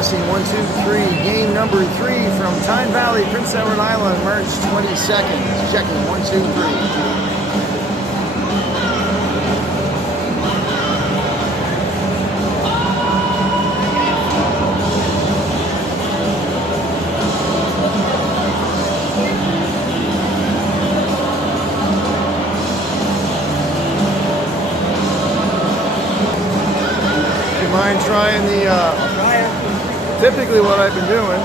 Testing 1, 2, 3. Game number 3 from Tyne Valley, Prince Edward Island, March 22nd. Checking 1, 2, 3. Mind trying the typically what I've been doing.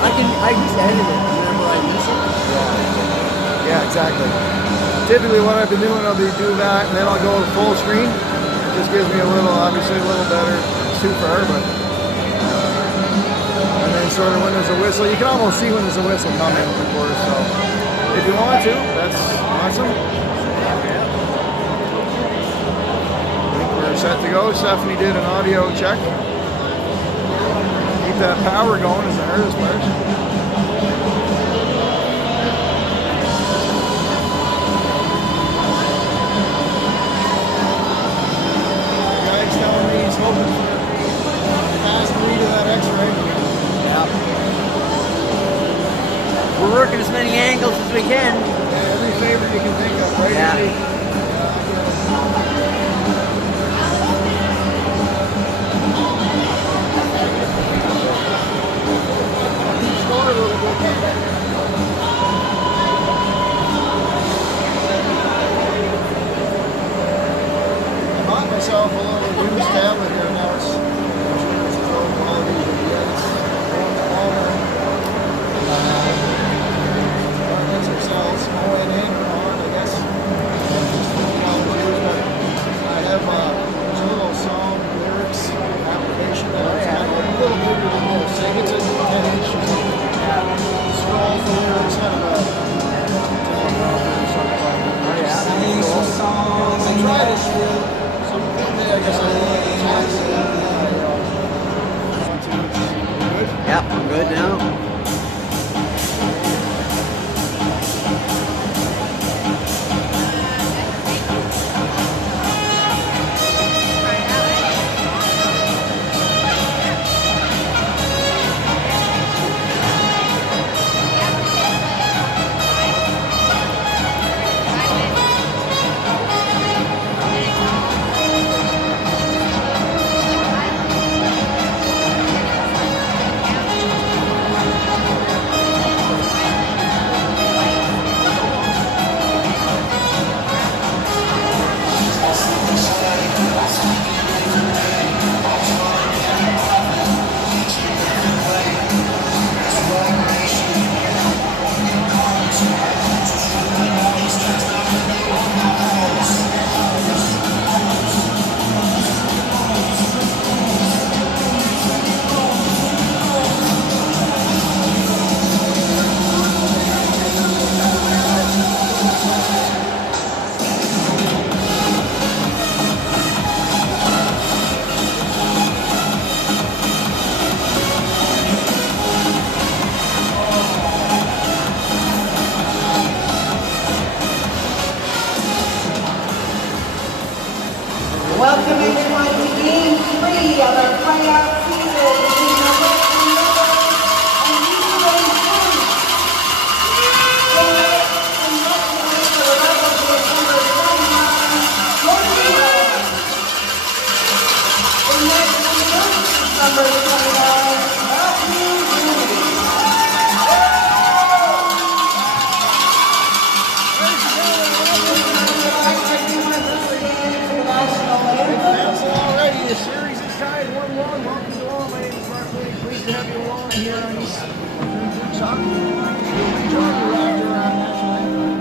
I just edit it whenever I use it. Yeah, exactly. Typically what I've been doing, I'll be doing that and then I'll go to full screen. It just gives me a little, obviously a little better suit for her, but and then sort of when there's a whistle, you can almost see when there's a whistle coming, of course. So if you want to, that's awesome. Set to go. Stephanie did an audio check. Keep that power going is the hardest part. The guy's telling me he's hoping for a fast read of that x-ray. Yeah. We're working as many angles as we can. Yeah, every favor you can think of, right? Yeah. I bought myself a little used tablet here now. It's low quality. Going to Walmart. That's ourselves. ONA on, I guess. I have there's a little song lyrics application there. It's kind of a little bigger than most. I think it's a 10 inch or something. Scroll for lyrics, kind of a I tried it. So I guess I good? Yep, I'm good now. Welcome everyone to Game 3 of our playoff season between the West New York and UAC. And next week for the Rebels is number 29, Florida. And next week, number 29, Matthew Judy. Alrighty, the series is tied 1-1. Welcome to all, my name is Mark Lee. Pleased to have you along here on this soccer. We'll be talking after national anthem.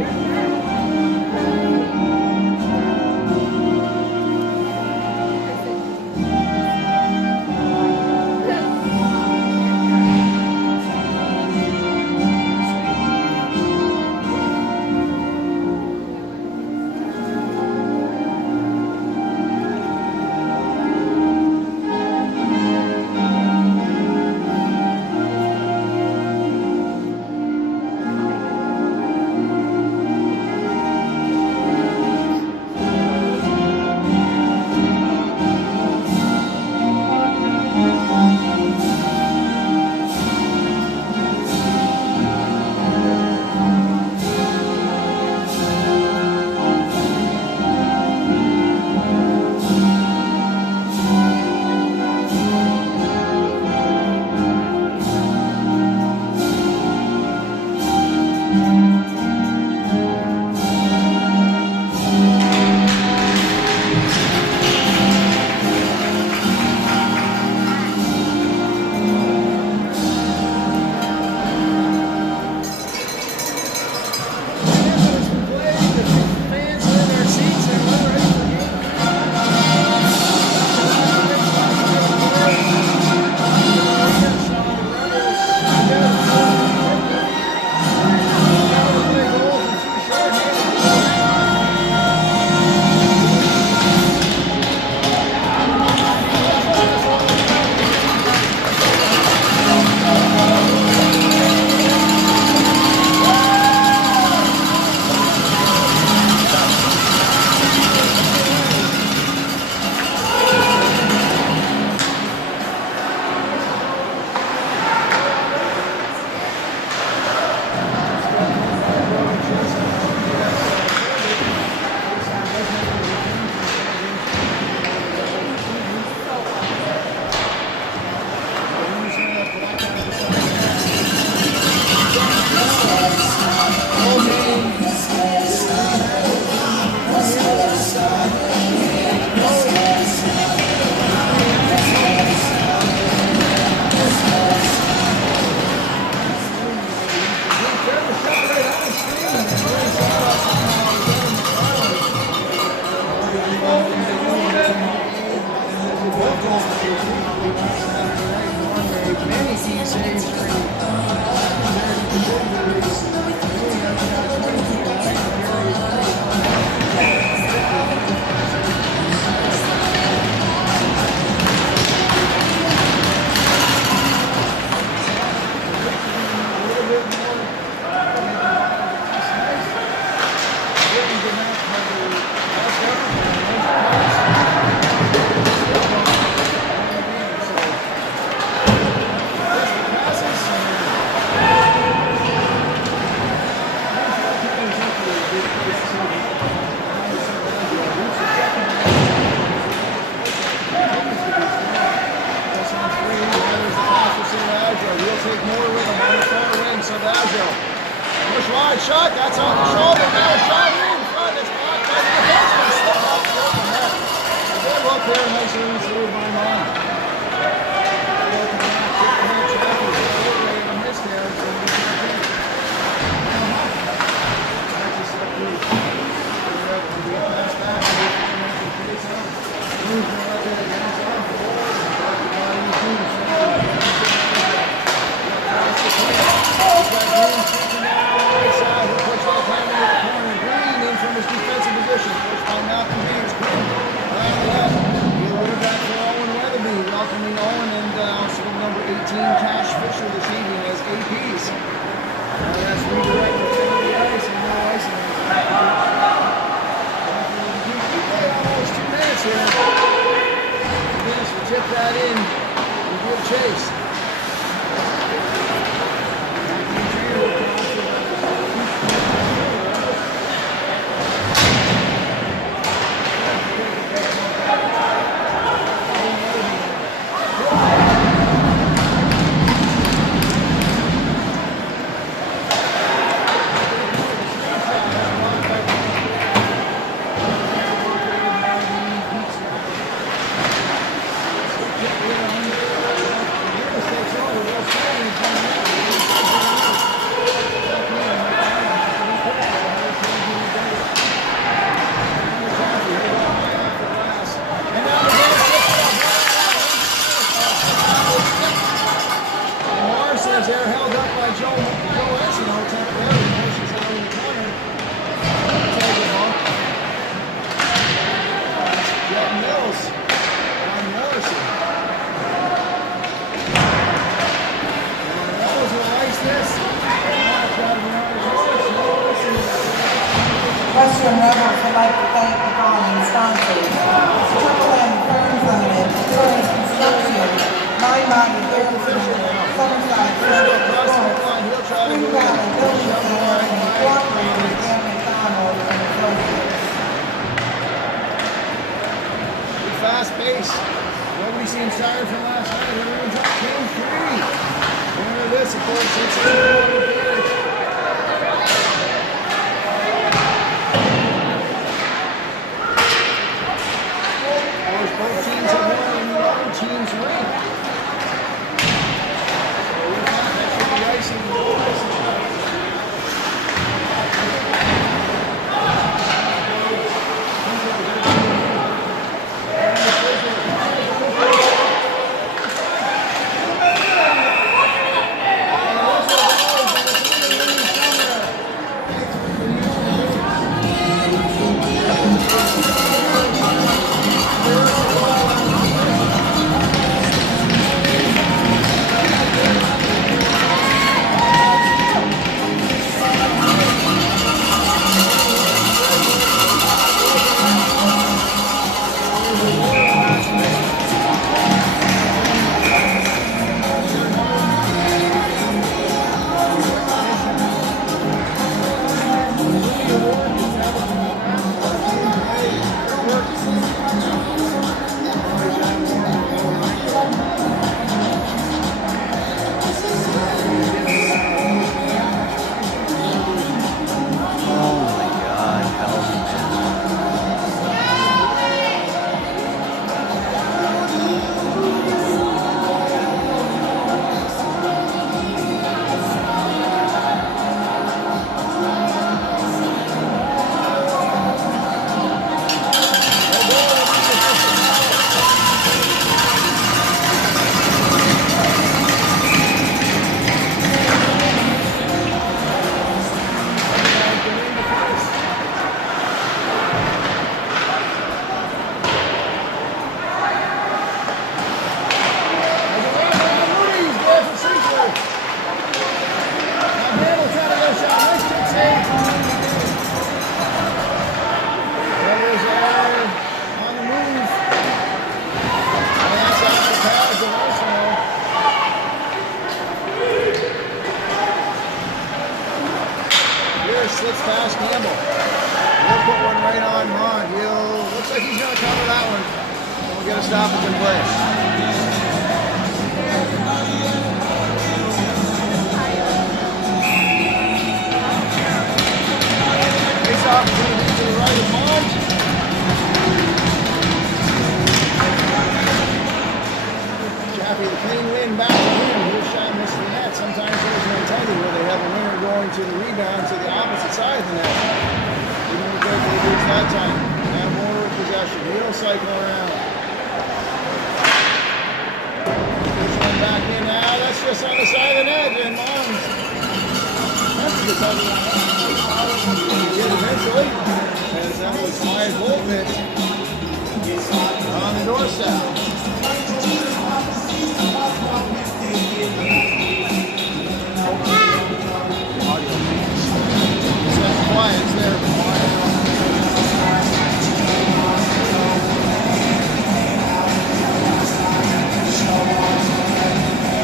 That's on the shoulder. Now a shot in front. It's blocked by the defenseman. Slip off the open net. Good look there. Nice early through by Mon. Cash Fisher this evening as APs. That's redirected to the ice and no icing. Almost 2 minutes here. Dennis will tip that in and give chase. They're held up by Joe Essino temporarily. Motions out in the corner. Take it off. Jet Mills on Morrison. Mills will ice this. Western Rebels would like to thank the following sponsors: Triple M Firms Limited, Furnace Construction, Mind Body Therapy, Summerside Sports, Spring Valley Building Center, and Cooperative Dan McDonald and Associates. Fast pace. Nobody seems tired from last night. Everyone's up 10-3. Winner of this, of course, it's both teams have won and the other teams win. So with that should be icing. Slits past Campbell. He'll put one right on Mond. Looks like he's going to cover that one. We'll get a stoppage in place. opportunity to the right of Mons. Chaffee, the clean win back to him. His shot missed the net. Sometimes there's an intended where they have a winner going to the rebound to the opposite side of the net. Didn't look like they did that time. Now more with possession. He'll cycle around. This one back in now. That's just on the side of the net. And Mons. He did eventually. As that was Wyatt Volkovich on the doorstep. Quiet's there for Wyatt.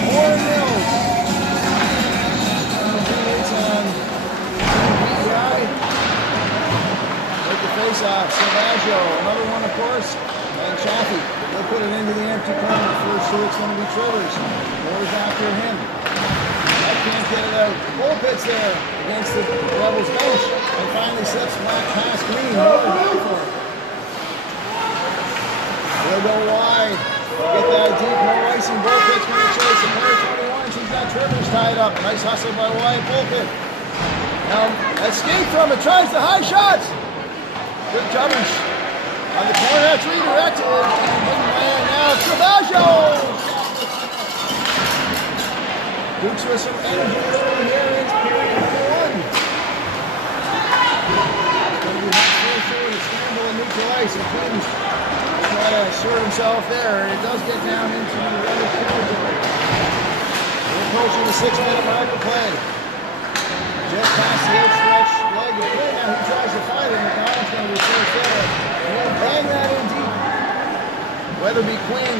Warren Mills. Teammates on PEI. Take the face off. Savaggio, another one of course. And Chaffee. They'll put it into the empty corner. First to it's going to be Trivers. Moore's after him. That can't get it out. Volkovich there against the Rebels bench. And finally slips back past Green. Moore back for it. They'll go wide. Get that deep. No icing. Volkovich going to chase the player 21. He's got Trivers tied up. Nice hustle by Wyatt Volkovich. Now, escape from it. Tries the high shots. Good coverage. On the corner, that's redirected. And didn't land. Now, Travaggio. Dukes with some energy early here in period number one. Going to be hot first over to scramble and neutral ice. And Quinn try to assert himself there. And it does get down into the other territory. We're approaching the 6-minute mark of play. Just past the outstretched leg of Quinn. Now he tries to fight him. McDonald's going to be first there. And he'll bang that in deep. Weatherby Quinn.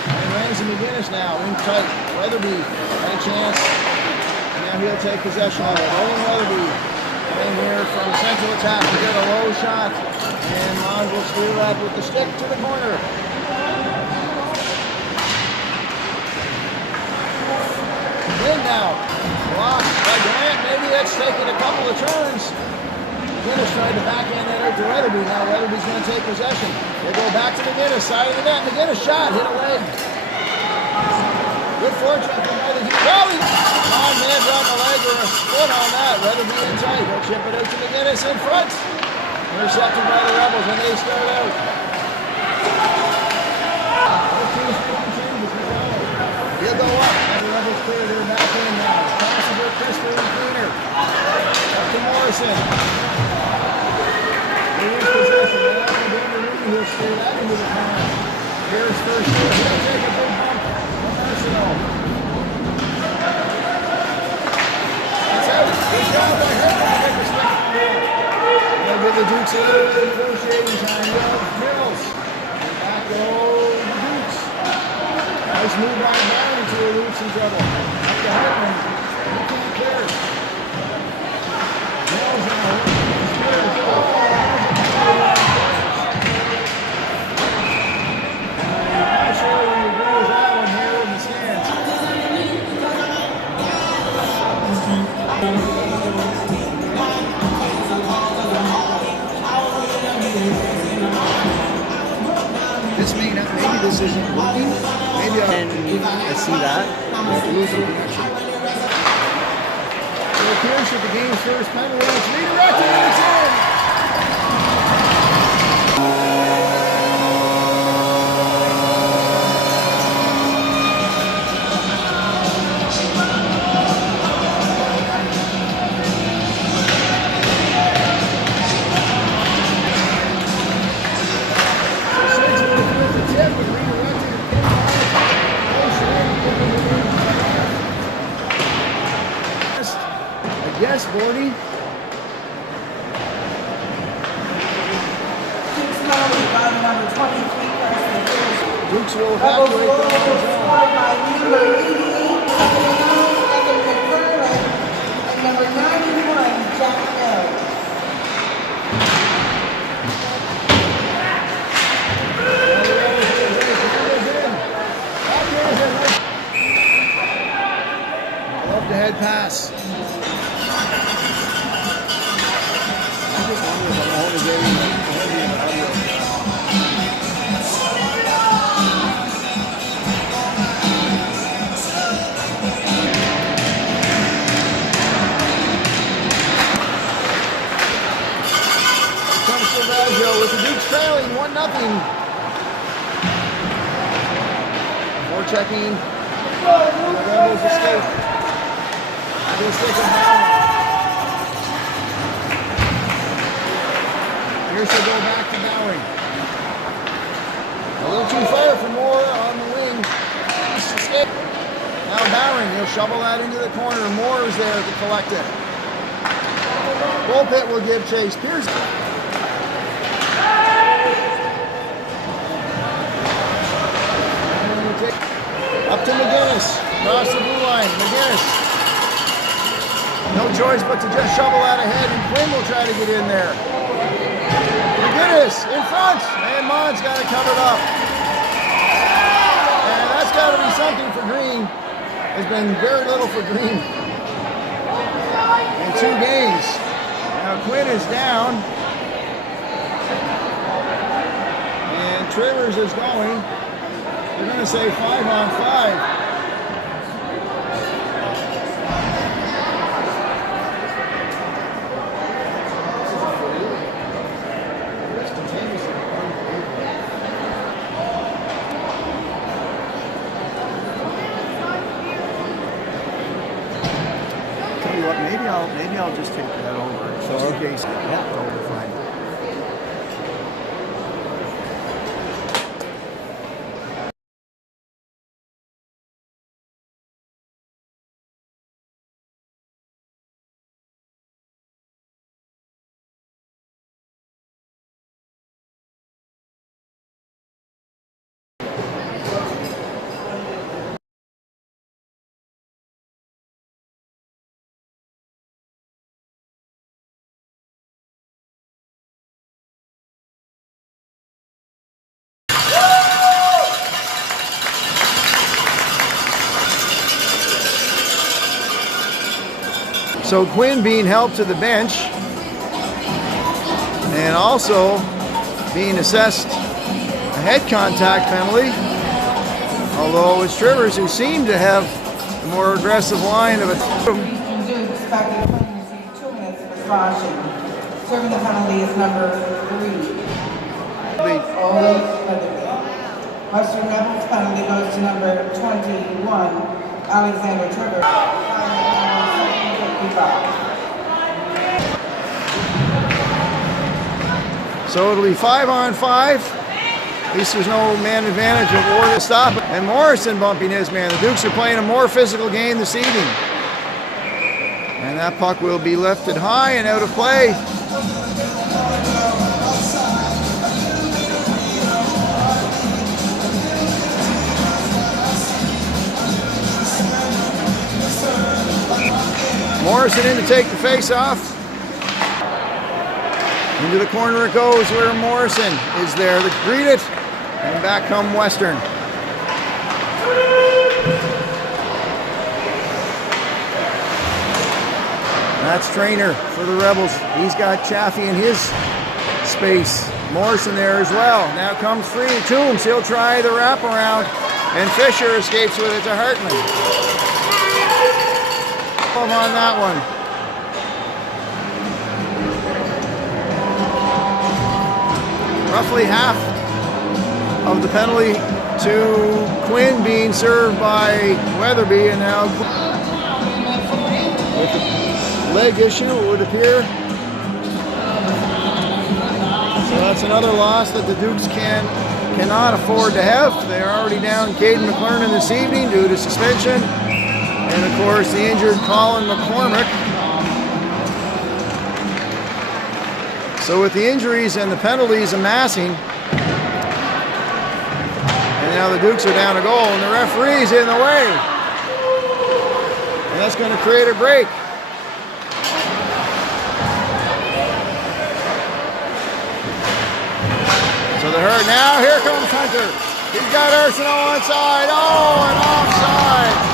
And Ramsey McGinnis now in tight. Weatherby had a chance. And now he'll take possession of it. Owen Weatherby in here from central attack to get a low shot. And Mons will steal that with the stick to the corner. In now. Blocked by Grant. Maybe that's taking a couple of turns. McGinnis tried to backhand that out to Weatherby. Now Weatherby's going to take possession. They go back to McGinnis, side of the net. McGinnis shot, hit a leg. Good fortune from Weatherby. Probably on man dropped a leg or a foot on that. Weatherby in tight. They'll chip it out to McGinnis in front. Intercepted by the Rebels when they start out. He'll go up. And the Rebels clear. They're back in now. Passes with Crystal and Cleaner. Up to Morrison. They lose possession. Now Denver Moody will steer that into the corner. Here's first shot. He'll take a big bump from Arsenal. That's out. Good job by him. Take the stick. They'll give the Dukes a little bit of negotiating time. Mills. Back go the Dukes. Nice move by Downey to elude some trouble. Up to Hartman. He can't clear it. Mills now. Not sure when you agree with that one here in the stands. This may not, maybe this isn't working. Maybe I see that. losing connection. So it appears that the game's first penalty is redirected and it's in. Yes, Bordy. Dukes Melody by number 23, Preston. Dukes will Rebels evacuate goal the was zone. scored by number 88, Evan McFarland, and number 91, Jack Mills. Love the head pass. Quinn is getting the audio. With the Dukes trailing 1-0. More checking. The Rebels escape. This looking down. Here's to go back to Bowing. A little too far for Moore on the wing. Nice escape. Now Bowing, he'll shovel that into the corner. Moore is there to collect it. Bullpit will give chase. Pierce. Up to McGinnis, across the blue line. McGinnis, no choice but to just shovel that ahead, and Quinn will try to get in there. McGinnis in front, and Mon's got it covered up. And that's got to be something for Green. There's been very little for Green in 2 games. Now Quinn is down, and Trivers is going. They're going to say 5-on-5. Tell you what, maybe I'll just take that over. So okay, so yeah, over fine. So Quinn being helped to the bench and also being assessed a head contact penalty, although it's Trivers who seemed to have the more aggressive line of it. Region Dukes, Becky Quinn received 2 minutes for sloshing. Serving the penalty is number 3. Ole Weatherby. Western Rebels penalty goes to number 21, Alexander Trivers. So it'll be 5-on-5. At least there's no man advantage of Ward to stop it. And Morrison bumping his man. The Dukes are playing a more physical game this evening. And that puck will be lifted high and out of play. Morrison in to take the face-off. Into the corner it goes where Morrison is there to greet it. And back come Western. That's Trainer for the Rebels. He's got Chaffee in his space. Morrison there as well. Now comes free to Toombs. He'll try the wraparound. And Fisher escapes with it to Hartman. On that one. Roughly half of the penalty to Quinn being served by Weatherby, and now with the leg issue, it would appear. So that's another loss that the Dukes cannot afford to have. They're already down Caden McLernan this evening due to suspension. And of course, the injured Colin McCormick. So with the injuries and the penalties amassing, and now the Dukes are down a goal, and the referee's in the way. And that's going to create a break. So the hurt now, here comes Hunter. He's got Arsenal onside. Oh, and offside.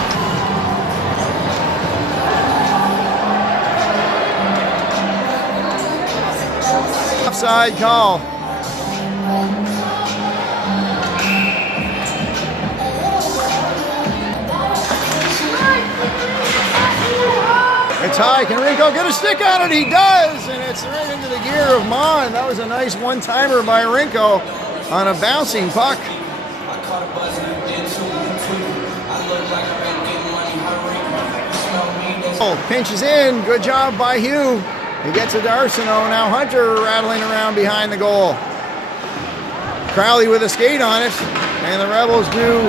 offside call. It's high. Can Rinko get a stick on it? He does, and it's right into the gear of Mon. That was a nice one-timer by Rinko on a bouncing puck. Pinches in. Good job by Hugh. He gets it to Arsenault. Now Hunter rattling around behind the goal. Crowley with a skate on it, and the Rebels do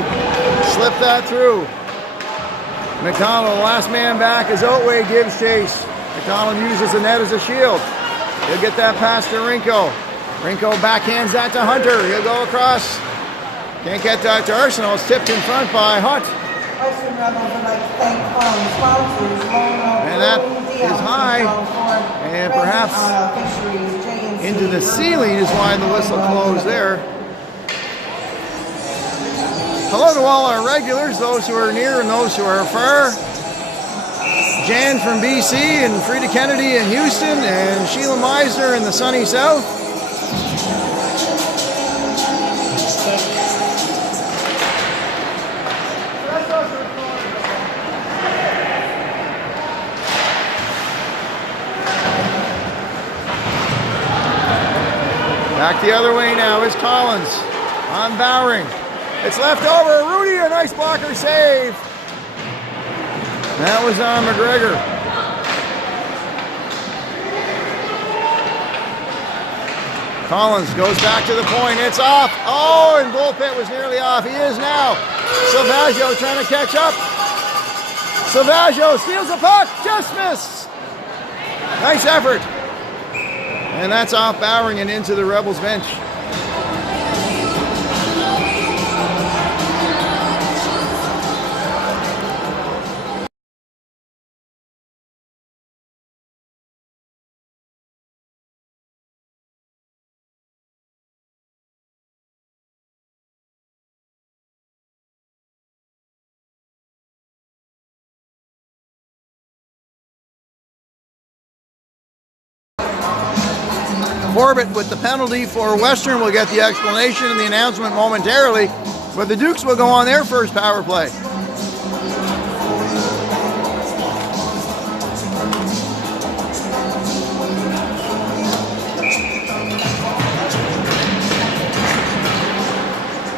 slip that through. McDonald, the last man back as Otway gives chase. McDonald uses the net as a shield. He'll get that pass to Rinko. Rinko backhands that to Hunter. He'll go across. Can't get that to Arsenault. It's tipped in front by Hunt. And that is high. And perhaps into the ceiling is why the whistle closed there. Hello to all our regulars, those who are near and those who are far. Jan from BC and Frida Kennedy in Houston and Sheila Meisner in the sunny south. Back the other way now is Collins on Bowering. It's left over. Rudy, a nice blocker save. That was on McGregor. Collins goes back to the point. It's off. Oh, and Bullpit was nearly off. He is now. Salvaggio trying to catch up. Salvaggio steals the puck. Just missed. Nice effort. And that's off Bowering and into the Rebels bench. Corbett with the penalty for Western. We'll get the explanation and the announcement momentarily, but the Dukes will go on their first power play.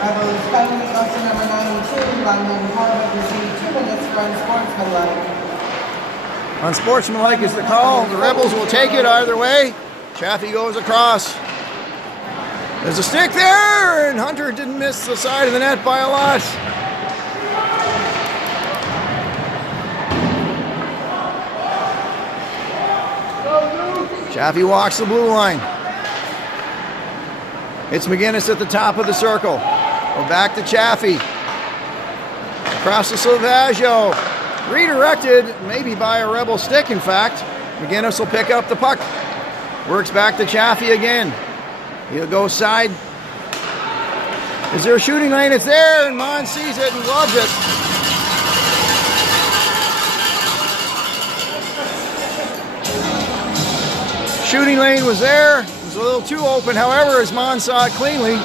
Rebels penalty goes to number 92, London Corbett received 2 minutes for unsportsmanlike. Unsportsmanlike is the call. The Rebels will take it either way. Chaffee goes across. There's a stick there, and Hunter didn't miss the side of the net by a lot. Chaffee walks the blue line. It's McGinnis at the top of the circle. Go back to Chaffee. Across to Salvaggio. Redirected, maybe by a Rebel stick, in fact. McGinnis will pick up the puck. Works back to Chaffee again. He'll go side. Is there a shooting lane? It's there, and Mon sees it and loves it. Shooting lane was there. It was a little too open, however, as Mon saw it cleanly.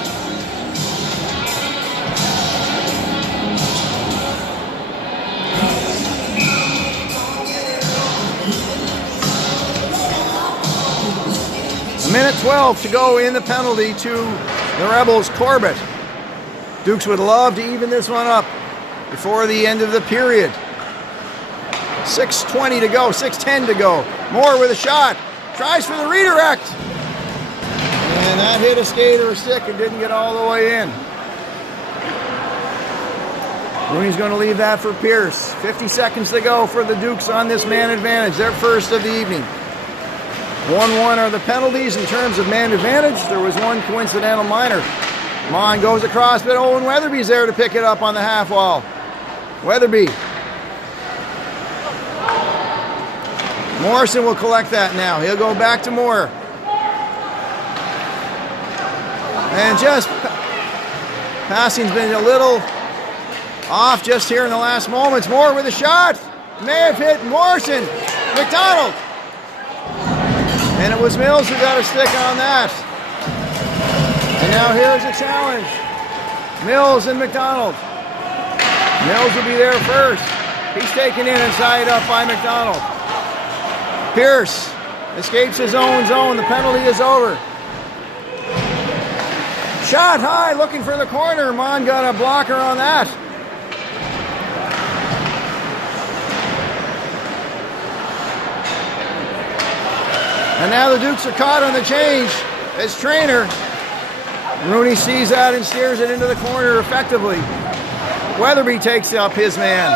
Minute 12 to go in the penalty to the Rebels. Corbett. Dukes would love to even this one up before the end of the period. 6:20 to go, 6:10 to go. Moore with a shot. Tries for the redirect. And that hit a skate or a stick and didn't get all the way in. Rooney's going to leave that for Pierce. 50 seconds to go for the Dukes on this man advantage. Their first of the evening. 1-1 are the penalties in terms of man advantage. There was one coincidental minor. Mon goes across, but Owen Weatherby's there to pick it up on the half wall. Weatherby. Morrison will collect that now. He'll go back to Moore. And just passing's been a little off just here in the last moments. Moore with a shot. May have hit Morrison. McDonald. And it was Mills who got a stick on that. And now here's a challenge. Mills and McDonald. Mills will be there first. He's taken in and tied up by McDonald. Pierce escapes his own zone. The penalty is over. Shot high, looking for the corner. Mon got a blocker on that. And now the Dukes are caught on the change as Trainer. Rooney sees that and steers it into the corner effectively. Weatherby takes up his man.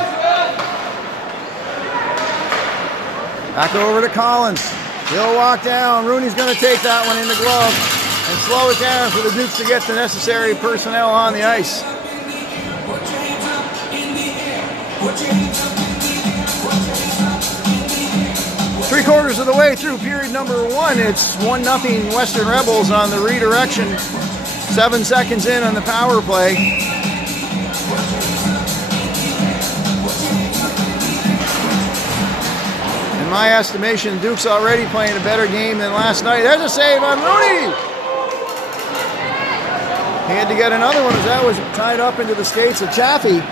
Back over to Collins. He'll walk down. Rooney's going to take that one in the glove and slow it down for the Dukes to get the necessary personnel on the ice. Three-quarters of the way through period number 1. It's 1-0 Western Rebels on the redirection. 7 seconds in on the power play. In my estimation, Duke's already playing a better game than last night. There's a save on Rooney! He had to get another one as that was tied up into the skates of Chaffee.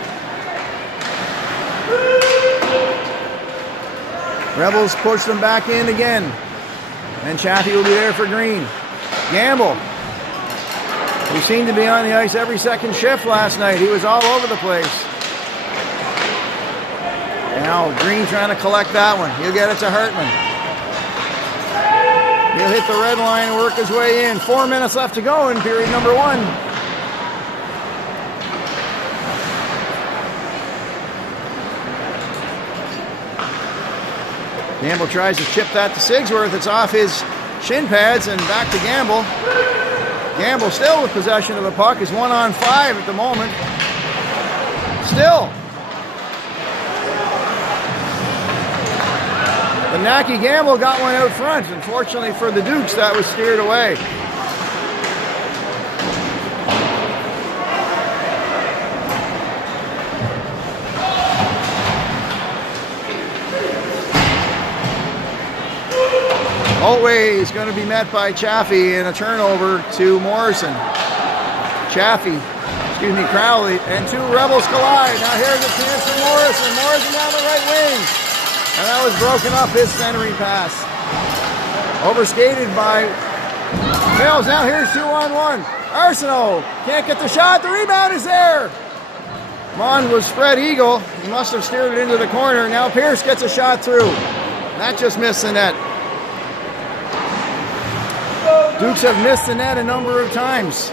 Rebels push them back in again. And Chaffee will be there for Green. Gamble, who seemed to be on the ice every second shift last night. He was all over the place. Now Green trying to collect that one. He'll get it to Hartman. He'll hit the red line and work his way in. 4 minutes left to go in period number 1. Gamble tries to chip that to Sigsworth. It's off his shin pads and back to Gamble. Gamble still with possession of the puck. Is 1-on-5 at the moment. Still. But Naki Gamble got one out front. Unfortunately for the Dukes, that was steered away. Otway is going to be met by Chaffee in a turnover to Morrison. Crowley, and 2 Rebels collide. Now here's a chance for Morrison. Morrison down the right wing. And that was broken up, his centering pass. Overskated by Mills. Now here's 2-on-1. Arsenault can't get the shot. The rebound is there. Mon was spread eagle. He must have steered it into the corner. Now Pierce gets a shot through. That just missed the net. Dukes have missed the net a number of times.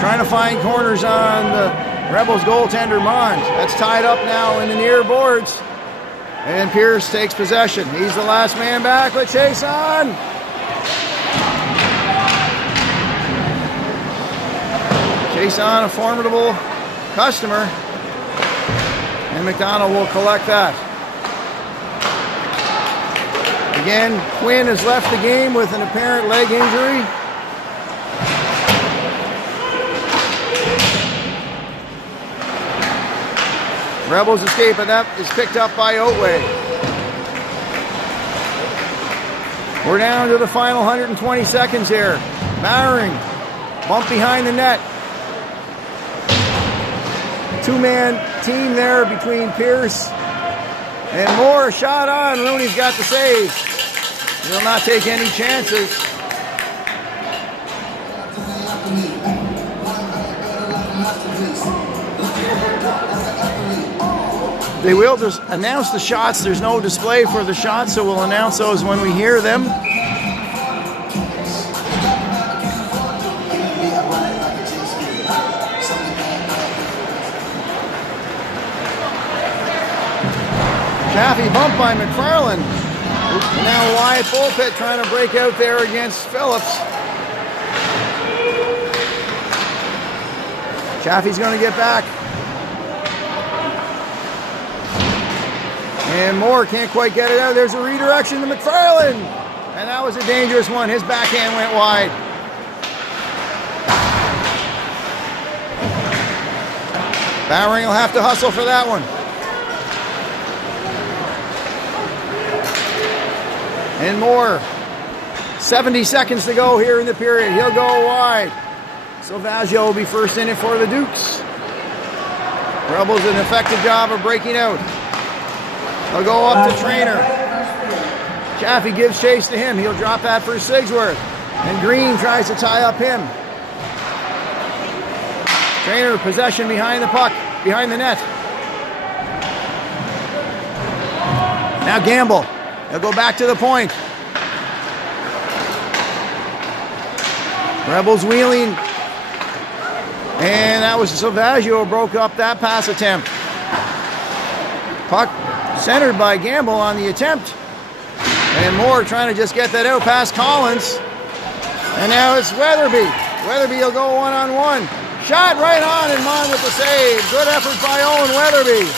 Trying to find corners on the Rebels goaltender Mond. That's tied up now in the near boards. And Pierce takes possession. He's the last man back. Let's chase on. Chase on, a formidable customer. And McDonald will collect that. Again, Quinn has left the game with an apparent leg injury. Rebels escape, and that is picked up by Otway. We're down to the final 120 seconds here. Bowering, bump behind the net. 2-man team there between Pierce and Moore. Shot on, Rooney's got the save. He'll not take any chances. They will just announce the shots. There's no display for the shots, so we'll announce those when we hear them. Chaffee bumped by McFarland. Now Wyatt Bullpit trying to break out there against Phillips. Chaffee's going to get back. And Moore can't quite get it out. There's a redirection to McFarland. And that was a dangerous one. His backhand went wide. Bowering will have to hustle for that one. And Moore 70 seconds to go here in the period. He'll go wide. Silvaggio will be first in it for the Dukes. Rebels an effective job of breaking out. They'll go up to Trainer. Chaffee gives chase to him. He'll drop that for Sigsworth. And Green tries to tie up him. Trainer possession behind the puck, behind the net. Now Gamble. He'll go back to the point. Rebels wheeling. And that was Silvaggio broke up that pass attempt. Puck centered by Gamble on the attempt. And Moore trying to just get that out past Collins. And now it's Weatherby. Weatherby will go one-on-one. Shot right on and Mon with the save. Good effort by Owen Weatherby.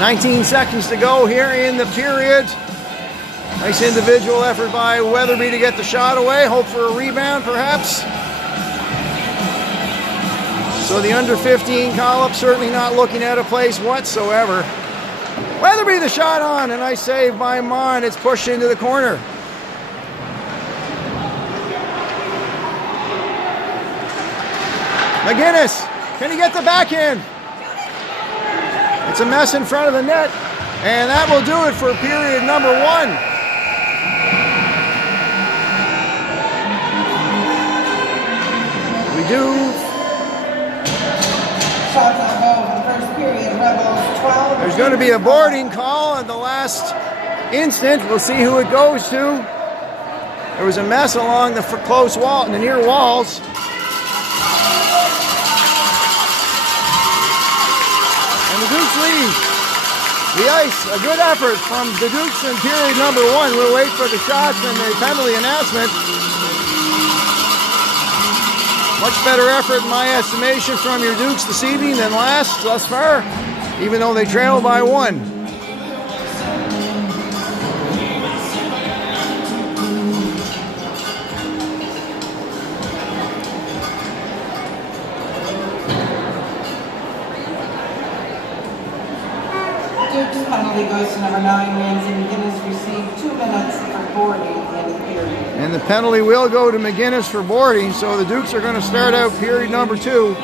"19 seconds to go here in the period. Nice individual effort by Weatherby to get the shot away. Hope for a rebound, perhaps. So the under 15 call-up certainly not looking out of place whatsoever. Weatherby the shot on, a nice save by Mon. It's pushed into the corner. McGinnis, can he get the backhand? It's a mess in front of the net, and that will do it for period number 1. We do. Shots on goal for the first period. Rebels 12. There's going to be a boarding call at the last instant. We'll see who it goes to. There was a mess along the close wall, the near walls. And the Dukes lead the ice. A good effort from the Dukes in period number 1. We'll wait for the shots and the penalty announcement. Much better effort in my estimation from your Dukes this evening than last thus far, even though they trail by 1. Dukes penalty goes to number 9, Ramsey McGinnis, received 2 minutes for boarding at the end of the period. And the penalty will go to McGinnis for boarding, so the Dukes are going to start out period number 2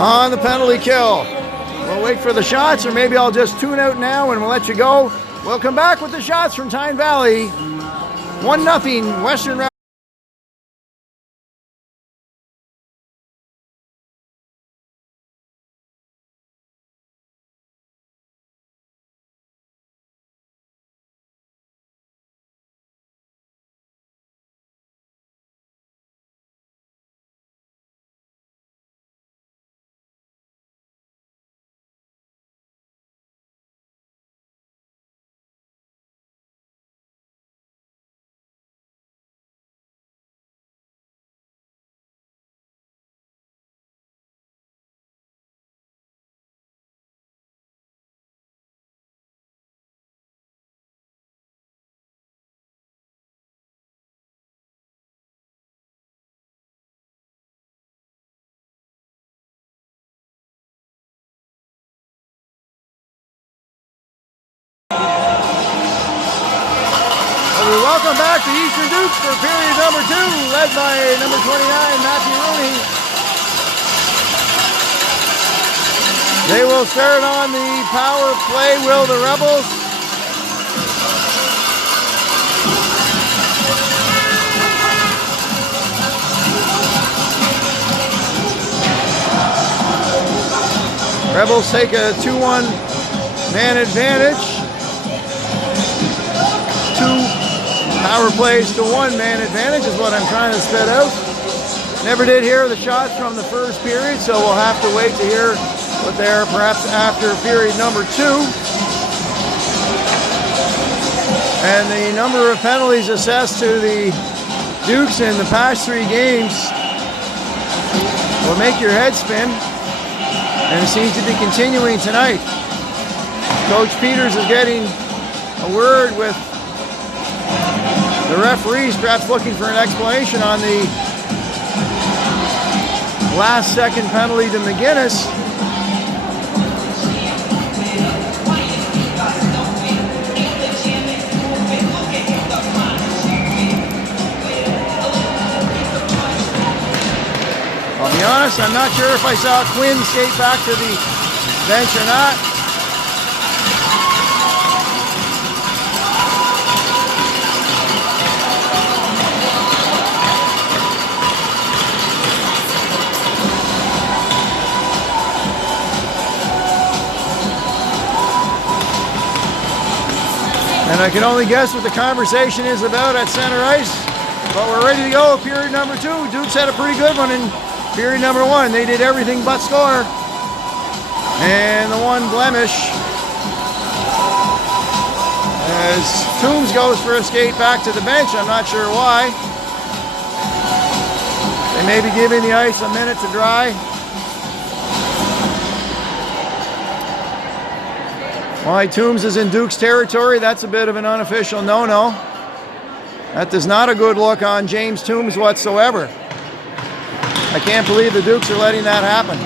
on the penalty kill. We'll wait for the shots, or maybe I'll just tune out now and we'll let you go. We'll come back with the shots from Tyne Valley. 1-0 Western Rebels. Welcome back to Eastern Dukes for period number 2, led by number 29, Matthew Rooney. They will start on the power play, will the Rebels. Rebels take a 2-1 man advantage. 2 power plays to 1 man advantage is what I'm trying to spit out. Never did hear the shots from the first period, so we'll have to wait to hear what they are perhaps after period number 2. And the number of penalties assessed to the Dukes in the past 3 games will make your head spin, and it seems to be continuing tonight. Coach Peters is getting a word with the referees, perhaps looking for an explanation on the Last second penalty to McGinnis. I'll be honest, I'm not sure if I saw Quinn skate back to the bench or not. And I can only guess what the conversation is about at center ice. But we're ready to go. Period number 2. Dukes had a pretty good one in period number 1. They did everything but score. And the one blemish, as Toombs goes for a skate back to the bench. I'm not sure why. They may be giving the ice a minute to dry. Why Toombs is in Duke's territory, that's a bit of an unofficial no-no. That is not a good look on James Toombs whatsoever. I can't believe the Dukes are letting that happen.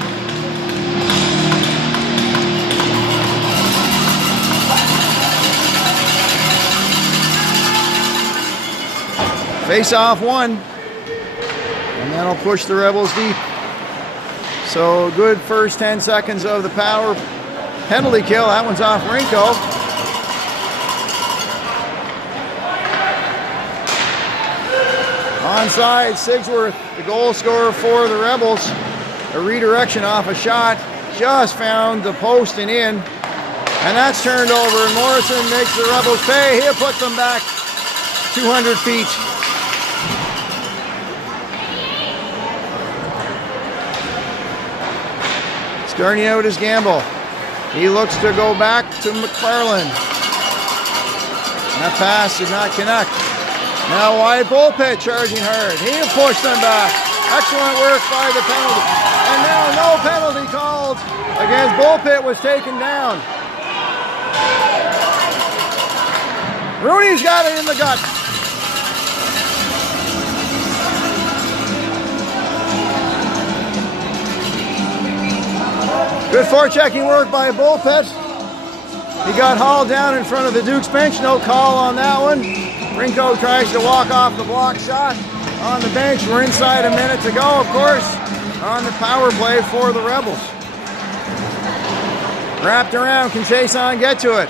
Face-off 1. And that'll push the Rebels deep. So good first 10 seconds of the power penalty kill. That one's off Rinko. Onside, Sigsworth, the goal scorer for the Rebels. A redirection off a shot. Just found the post and in. And that's turned over, and Morrison makes the Rebels pay. He'll put them back 200 feet. Starting out his gamble. He looks to go back to McFarland. That pass did not connect. Now wide Bullpit charging hard. He'll push them back. Excellent work by the penalty. And now no penalty called against Bullpit was taken down. Rooney's got it in the gut. Good forechecking work by Bullpit. He got hauled down in front of the Dukes bench. No call on that one. Rinko tries to walk off the block shot on the bench. We're inside a minute to go, of course, on the power play for the Rebels. Wrapped around. Can Chason get to it?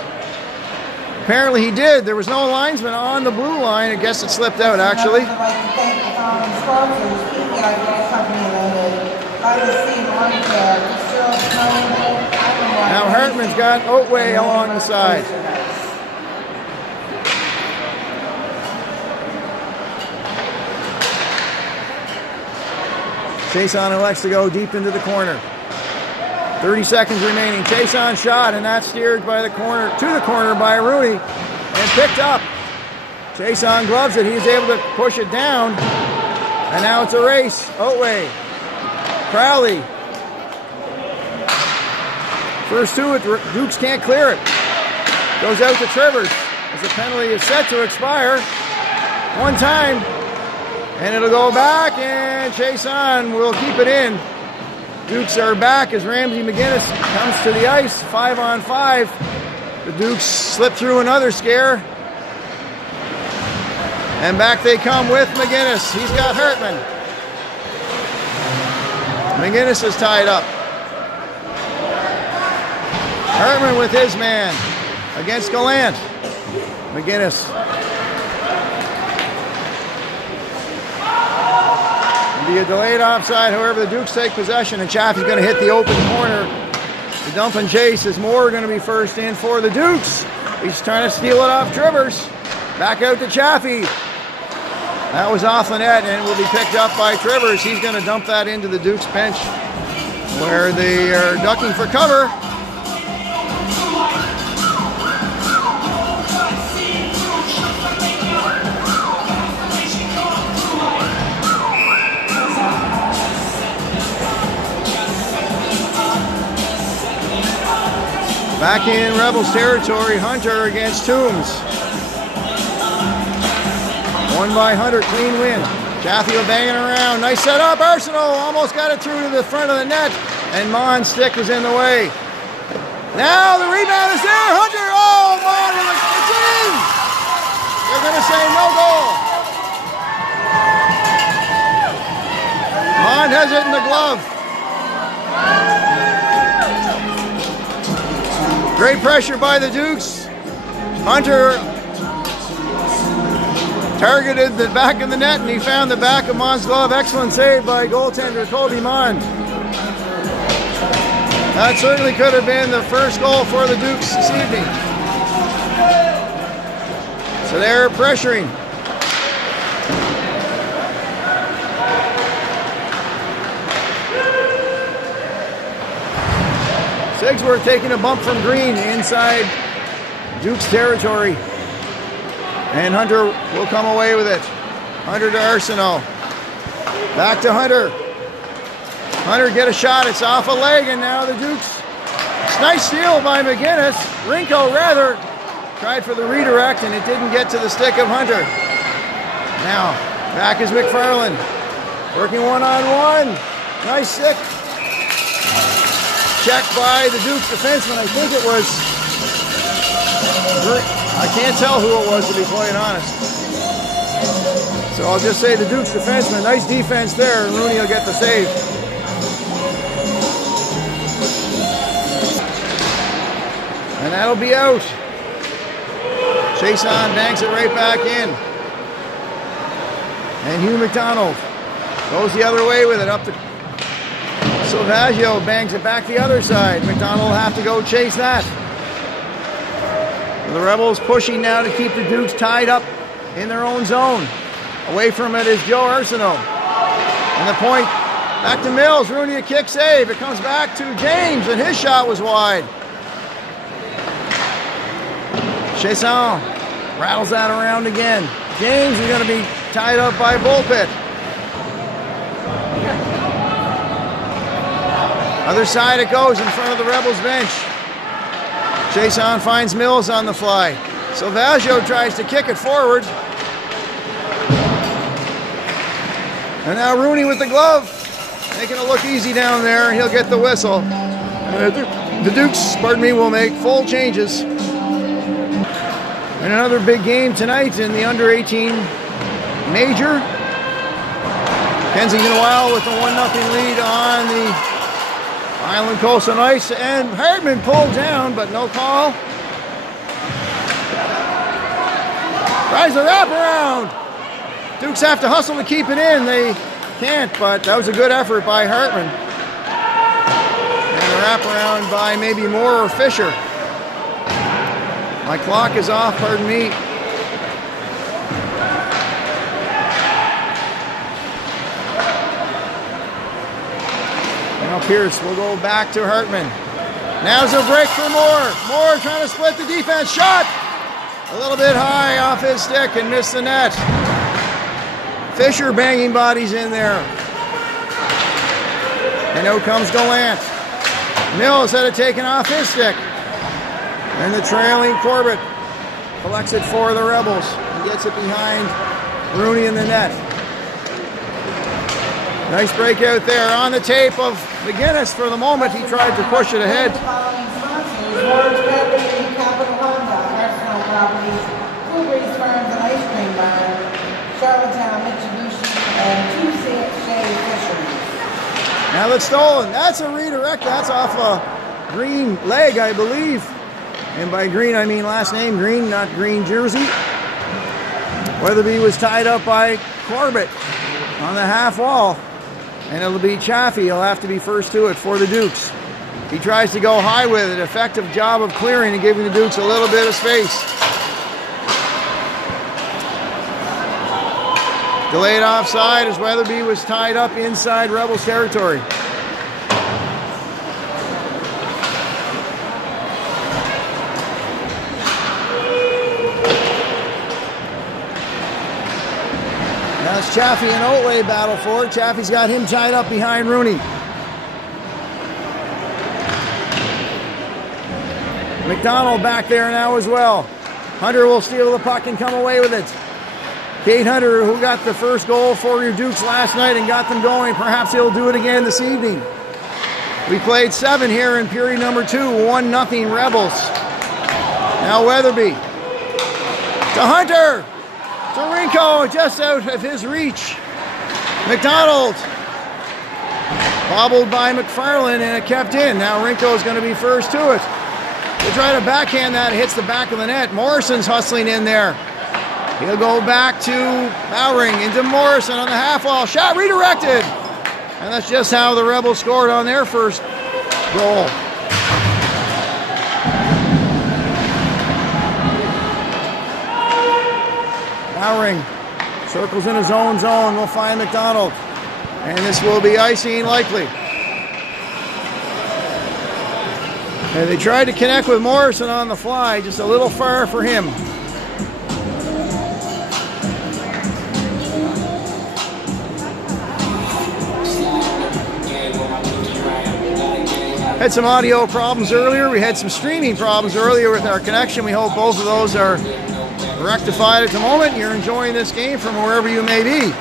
Apparently he did. There was no linesman on the blue line. I guess it slipped out, actually. I'd like to thank the common sponsors, PPI Company Limited, IDC Lawn Care, now Hartman's got Otway along the side. Chason elects to go deep into the corner. 30 seconds remaining. Chason shot, and that's steered by the corner to the corner by Rooney and picked up. Chason gloves it. He's able to push it down, and now it's a race. Otway, Crowley. First two, Dukes can't clear it. Goes out to Trivers as the penalty is set to expire. One time, and it'll go back, and Chason will keep it in. Dukes are back as Ramsey McGinnis comes to the ice, 5-on-5. The Dukes slip through another scare. And back they come with McGinnis. He's got Hartman. McGinnis is tied up. Hartman with his man against Gallant. McGinnis. It'll be a delayed offside. However, the Dukes take possession, and Chaffee's going to hit the open corner. The dump and chase is Moore going to be first in for the Dukes. He's trying to steal it off Trivers. Back out to Chaffee. That was off the net and will be picked up by Trivers. He's going to dump that into the Dukes bench where they are ducking for cover. Back in Rebels territory, Hunter against Toombs. Won by Hunter, clean win. Chaffee will bang it around. Nice setup. Arsenal almost got it through to the front of the net. And Mon's stick was in the way. Now the rebound is there. Hunter. Oh, Mon, it's in. They're going to say no goal. Mon has it in the glove. Great pressure by the Dukes. Hunter targeted the back of the net, and he found the back of Mon's glove. Excellent save by goaltender Kobe Mon. That certainly could have been the first goal for the Dukes this evening. So they're pressuring. Sigsworth taking a bump from Green inside Duke's territory. And Hunter will come away with it. Hunter to Arsenault. Back to Hunter. Hunter get a shot. It's off a leg, and now the Dukes. Nice steal by McGinnis. Rinko rather tried for the redirect, and it didn't get to the stick of Hunter. Now back is McFarland. Working one-on-one. Nice stick. Check by the Dukes defenseman. I think it was. I can't tell who it was, to be quite honest. So I'll just say the Dukes defenseman. Nice defense there, and Rooney will get the save. And that'll be out. Chason banks it right back in. And Hugh McDonald goes the other way with it up to Silvaggio, bangs it back the other side. McDonald will have to go chase that. The Rebels pushing now to keep the Dukes tied up in their own zone. Away from it is Joe Arsenault. And the point back to Mills. Rooney a kick save. It comes back to James, and his shot was wide. Chesson rattles that around again. James is going to be tied up by Bullpit. Other side it goes in front of the Rebels bench. Chesson finds Mills on the fly. Silvaggio tries to kick it forward. And now Rooney with the glove. Making it look easy down there. He'll get the whistle. The Dukes, will make full changes. And another big game tonight in the under-18 major. Kensington Wild with a 1-0 lead on the Island Coast on ice, and Hardman pulled down, but no call. Tries the wraparound. Dukes have to hustle to keep it in. They can't, but that was a good effort by Hartman. And a wraparound by maybe Moore or Fisher. My clock is off, pardon me. Now Pierce will go back to Hartman. Now's a break for Moore. Moore trying to split the defense. Shot! A little bit high off his stick and missed the net. Fisher banging bodies in there. And out comes Gallant. Mills had it taken off his stick. And the trailing Corbett collects it for the Rebels and gets it behind Rooney in the net. Nice breakout there on the tape of McGinnis. For the moment, he tried to push it ahead. Now that's stolen. That's a redirect. That's off a Green leg, I believe. And by Green, I mean last name Green, not green jersey. Weatherby was tied up by Corbett on the half wall. And it'll be Chaffee. He'll have to be first to it for the Dukes. He tries to go high with it. Effective job of clearing and giving the Dukes a little bit of space. Delayed offside as Weatherby was tied up inside Rebels territory. Now it's Chaffee and Oatley battle for it. Chaffee's got him tied up behind Rooney. McDonald back there now as well. Hunter will steal the puck and come away with it. Kate Hunter, who got the first goal for your Dukes last night and got them going, perhaps he'll do it again this evening. We played 7 here in period number 2, 1-0 Rebels. Now Weatherby to Hunter, to Rinko, just out of his reach. McDonald, bobbled by McFarland, and it kept in. Now Rinko is going to be first to it. They try to backhand that, it hits the back of the net. Morrison's hustling in there. He'll go back to Bowring, into Morrison on the half wall. Shot redirected. And that's just how the Rebels scored on their first goal. Bowring circles in his own zone. We'll find McDonald. And this will be icing likely. And they tried to connect with Morrison on the fly, just a little far for him. Had some audio problems earlier. We had some streaming problems earlier with our connection. We hope both of those are rectified at the moment. You're enjoying this game from wherever you may be.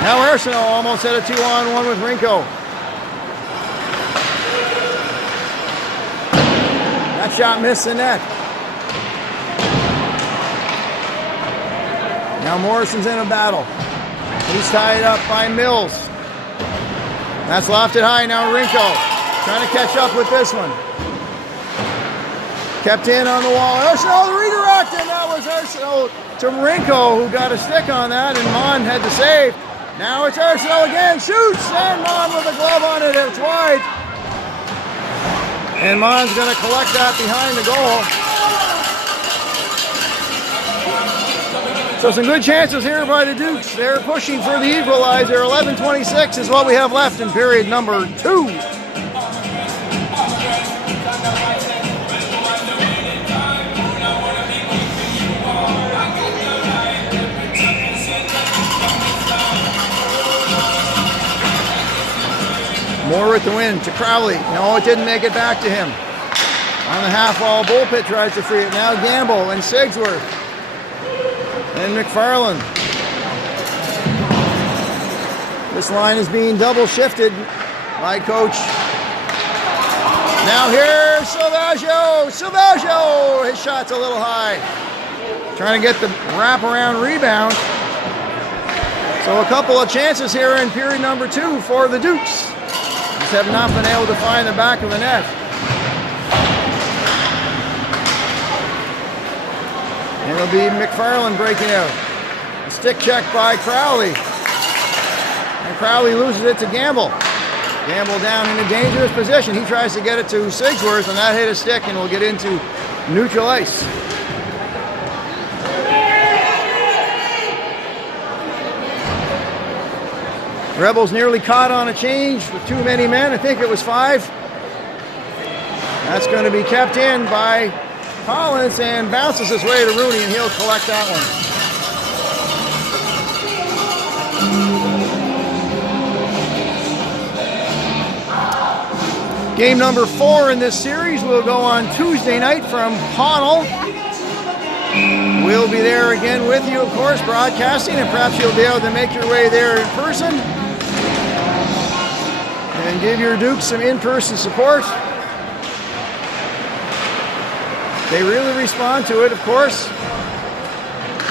Now Arsenault almost had a 2-on-1 with Rinko. That shot missed the net. Now Morrison's in a battle. He's tied up by Mills. That's lofted high. Now Rinko trying to catch up with this one. Kept in on the wall. Arsenault, the redirect, and that was Arsenault to Rinko, who got a stick on that, and Mon had to save. Now it's Arsenault again, shoots, and Mon with a glove on it, it's wide. And Mon's going to collect that behind the goal. So some good chances here by the Dukes. They're pushing for the equalizer. 11:26 is what we have left in period number 2. Moore with the win to Crowley. No, it didn't make it back to him. On the half wall, Bullpit tries to free it. Now Gamble and Sigsworth. And McFarland. This line is being double shifted by coach. Now here's Silvaggio. Silvaggio! His shot's a little high. Trying to get the wraparound rebound. So a couple of chances here in period number 2 for the Dukes. Just have not been able to find the back of the net. And it'll be McFarland breaking out. A stick check by Crowley. And Crowley loses it to Gamble. Gamble down in a dangerous position. He tries to get it to Sigsworth, and that hit a stick and will get into neutral ice. Rebels nearly caught on a change with too many men. I think it was 5. That's going to be kept in by Collins and bounces his way to Rooney, and he'll collect that one. Game number 4 in this series will go on Tuesday night from Connell. We'll be there again with you, of course, broadcasting, and perhaps you'll be able to make your way there in person and give your Dukes some in-person support. They really respond to it, of course.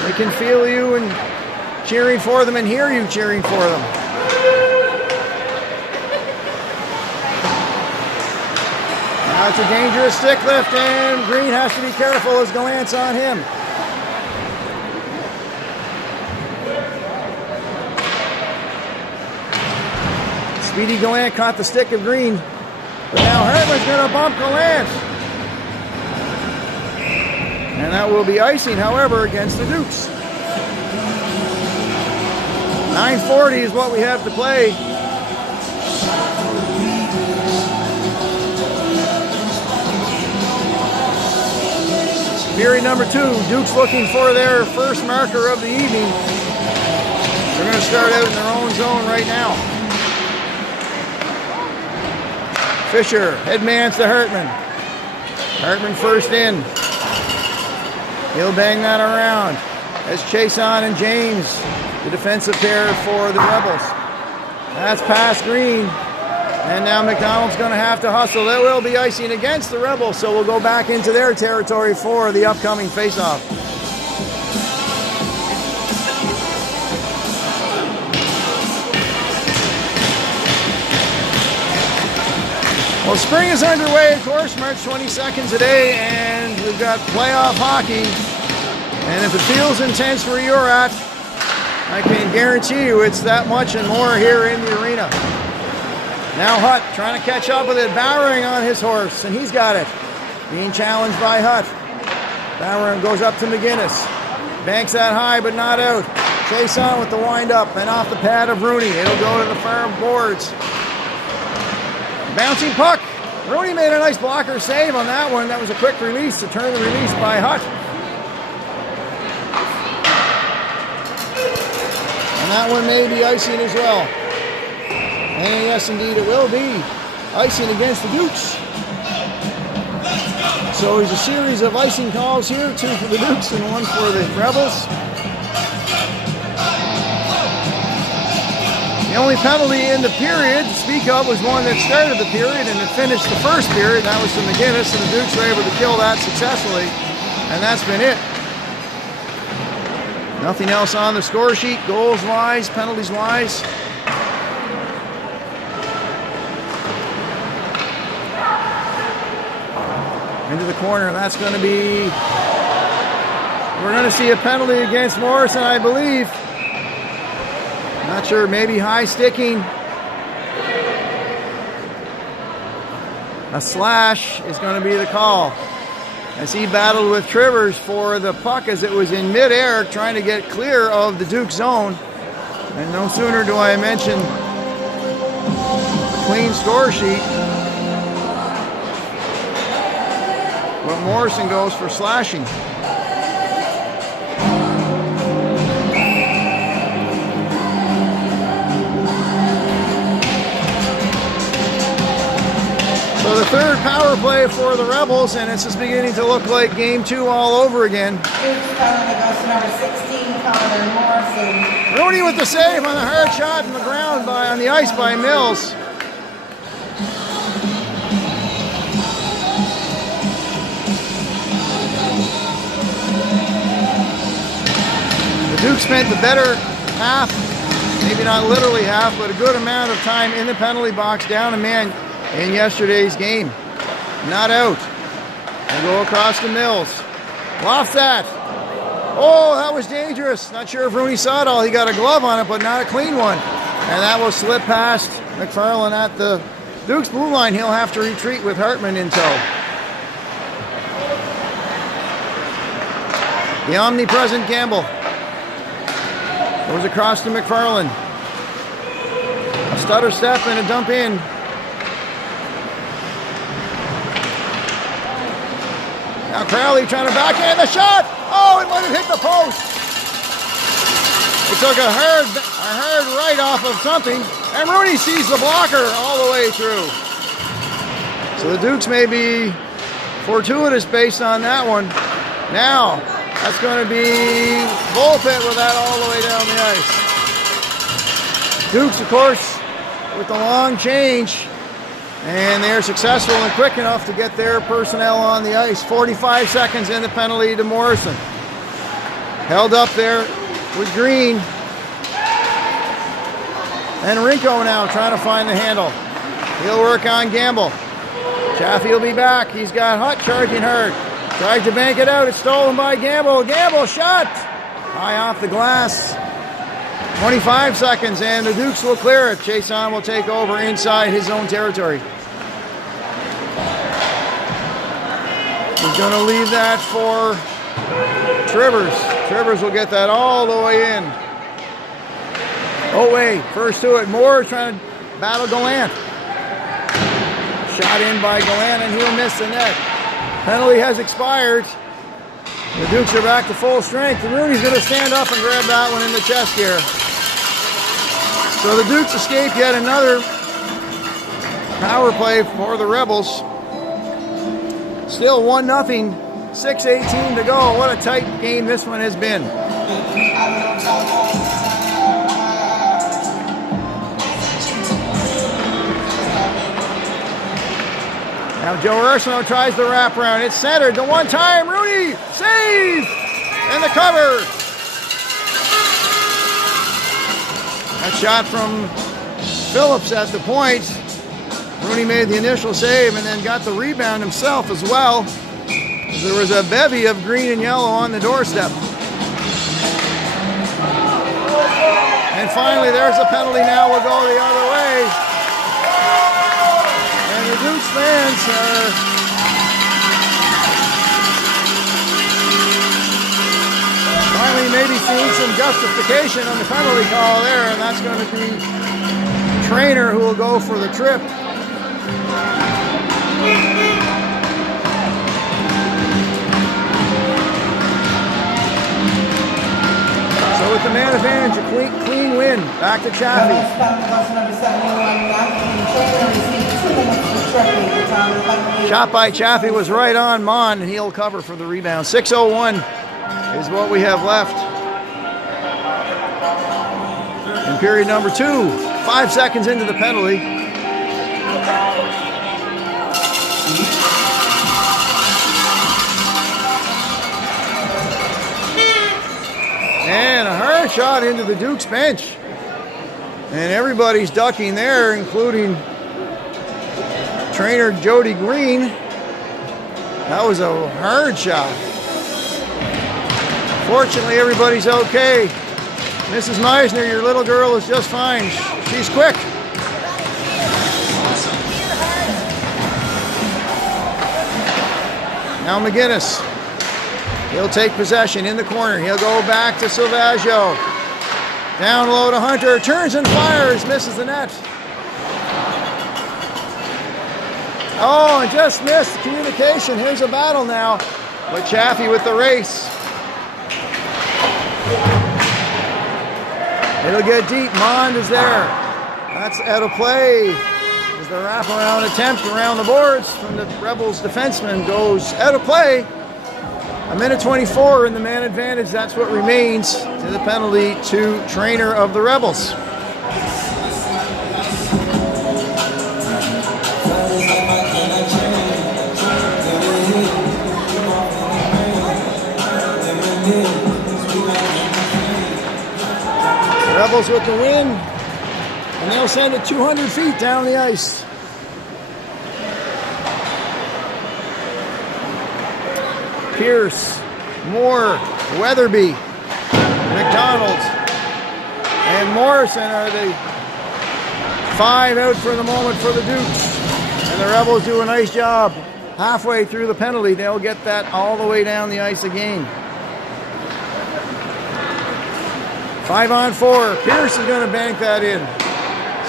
They can feel you and cheering for them and hear you cheering for them. Now it's a dangerous stick lift, and Green has to be careful as Gallant's on him. Speedy Gallant caught the stick of Green, but now Hartman's going to bump Gallant. And that will be icing, however, against the Dukes. 9:40 is what we have to play. Period number 2, Dukes looking for their first marker of the evening. They're going to start out in their own zone right now. Fisher, headmans to Hartman. Hartman first in. He'll bang that around. as Chason and James, the defensive pair for the Rebels. That's past Green. And now McDonald's going to have to hustle. There will be icing against the Rebels, so we'll go back into their territory for the upcoming faceoff. Well, spring is underway, of course, March 22nd today, and we've got playoff hockey. And if it feels intense where you're at, I can guarantee you it's that much and more here in the arena. Now Hutt trying to catch up with it, Bowering on his horse, and he's got it. Being challenged by Hutt. Bowering goes up to McGinnis. Banks that high, but not out. Chason with the wind-up, and off the pad of Rooney. It'll go to the far boards. Bouncing puck. Rooney made a nice blocker save on that one. That was a quick release to turn the release by Hutt. And that one may be icing as well. And yes, indeed, it will be icing against the Dukes. So there's a series of icing calls here, 2 for the Dukes and 1 for the Rebels. The only penalty in the period to speak of was one that started the period and it finished the first period. That was to McGinnis, and the Dukes were able to kill that successfully. And that's been it. Nothing else on the score sheet, goals-wise, penalties-wise. Into the corner, that's going to be... We're going to see a penalty against Morrison, I believe. Not sure, maybe high sticking. A slash is going to be the call. As he battled with Trivers for the puck as it was in midair, trying to get clear of the Duke zone. And no sooner do I mention the clean score sheet, but Morrison goes for slashing. So the third power play for the Rebels, and it's just beginning to look like game 2 all over again. Number 16, Connor Morrison. Rooney with the save on the hard shot on the ground on the ice by Mills. The Duke spent the better half, maybe not literally half, but a good amount of time in the penalty box, down a man in yesterday's game. Not out. And go across to Mills. Lofts that. Oh, that was dangerous. Not sure if Rooney saw it all. He got a glove on it, but not a clean one. And that will slip past McFarland at the Duke's blue line. He'll have to retreat with Hartman in tow. The omnipresent Gamble goes across to McFarland. A stutter step and a dump in. Now Crowley trying to backhand the shot. Oh, it might have hit the post. It took a hard right off of something, and Rooney sees the blocker all the way through. So the Dukes may be fortuitous based on that one. Now, that's going to be Volpet with that all the way down the ice. Dukes, of course, with the long change. And they're successful and quick enough to get their personnel on the ice. 45 seconds in the penalty to Morrison. Held up there with Green. And Rinko now trying to find the handle. He'll work on Gamble. Chaffee will be back. He's got Hutt charging hard. Tries to bank it out. It's stolen by Gamble. Gamble shot! High off the glass. 25 seconds, and the Dukes will clear it. Chason will take over inside his own territory. He's going to leave that for Trivers. Trivers will get that all the way in. Oh, wait. First to it. Moore trying to battle Gallant. Shot in by Gallant, and he'll miss the net. Penalty has expired. The Dukes are back to full strength. And Rooney's going to stand up and grab that one in the chest here. So the Dukes escape yet another power play for the Rebels. Still 1-0, 6:18 to go. What a tight game this one has been. Now Joe Ursino tries the wraparound. It's centered. The one time. Rooney. Save. And the cover. That shot from Phillips at the point. Rooney made the initial save and then got the rebound himself as well. There was a bevy of green and yellow on the doorstep. And finally, there's a penalty now. We'll go the other way. And the Dukes fans are finally maybe seeing some justification on the penalty call there, and that's going to be Trainer who will go for the trip. So with the man advantage, a clean win. Back to Chaffee. Shot by Chaffee was right on Mon, and he'll cover for the rebound. 6:01 is what we have left in period number 2. 5 seconds into the penalty. And a hard shot into the Dukes bench. And everybody's ducking there, including trainer Jody Green. That was a hard shot. Fortunately, everybody's okay. Mrs. Meisner, your little girl is just fine. She's quick. Now McGinnis. He'll take possession in the corner. He'll go back to Silvaggio. Down low to Hunter. Turns and fires. Misses the net. Oh, and just missed communication. Here's a battle now. But Chaffee with the race. It'll get deep. Mond is there. That's out of play. As the wraparound attempt around the boards from the Rebels defenseman goes out of play. A minute 24 in the man advantage. That's what remains to the penalty to Trainer of the Rebels. Rebels with the win, and they'll send it 200 feet down the ice. Pierce, Moore, Weatherby, McDonald, and Morrison are the 5 out for the moment for the Dukes. And the Rebels do a nice job. Halfway through the penalty, they'll get that all the way down the ice again. 5-on-4. Pierce is going to bank that in.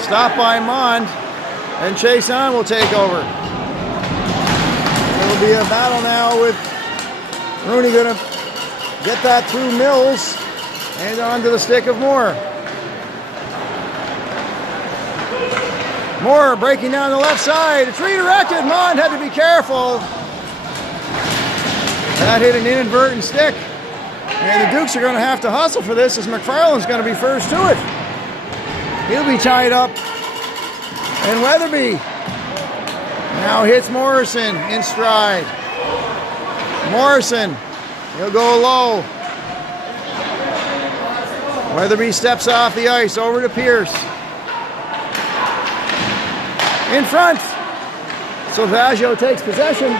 Stopped by Mond, and Chason will take over. It'll be a battle now with Rooney going to get that through Mills and onto the stick of Moore. Moore breaking down the left side. It's redirected. Mond had to be careful. That hit an inadvertent stick. And the Dukes are going to have to hustle for this as McFarland's going to be first to it. He'll be tied up. And Weatherby now hits Morrison in stride. Morrison, he'll go low. Weatherby steps off the ice over to Pierce. In front. Silvaggio takes possession.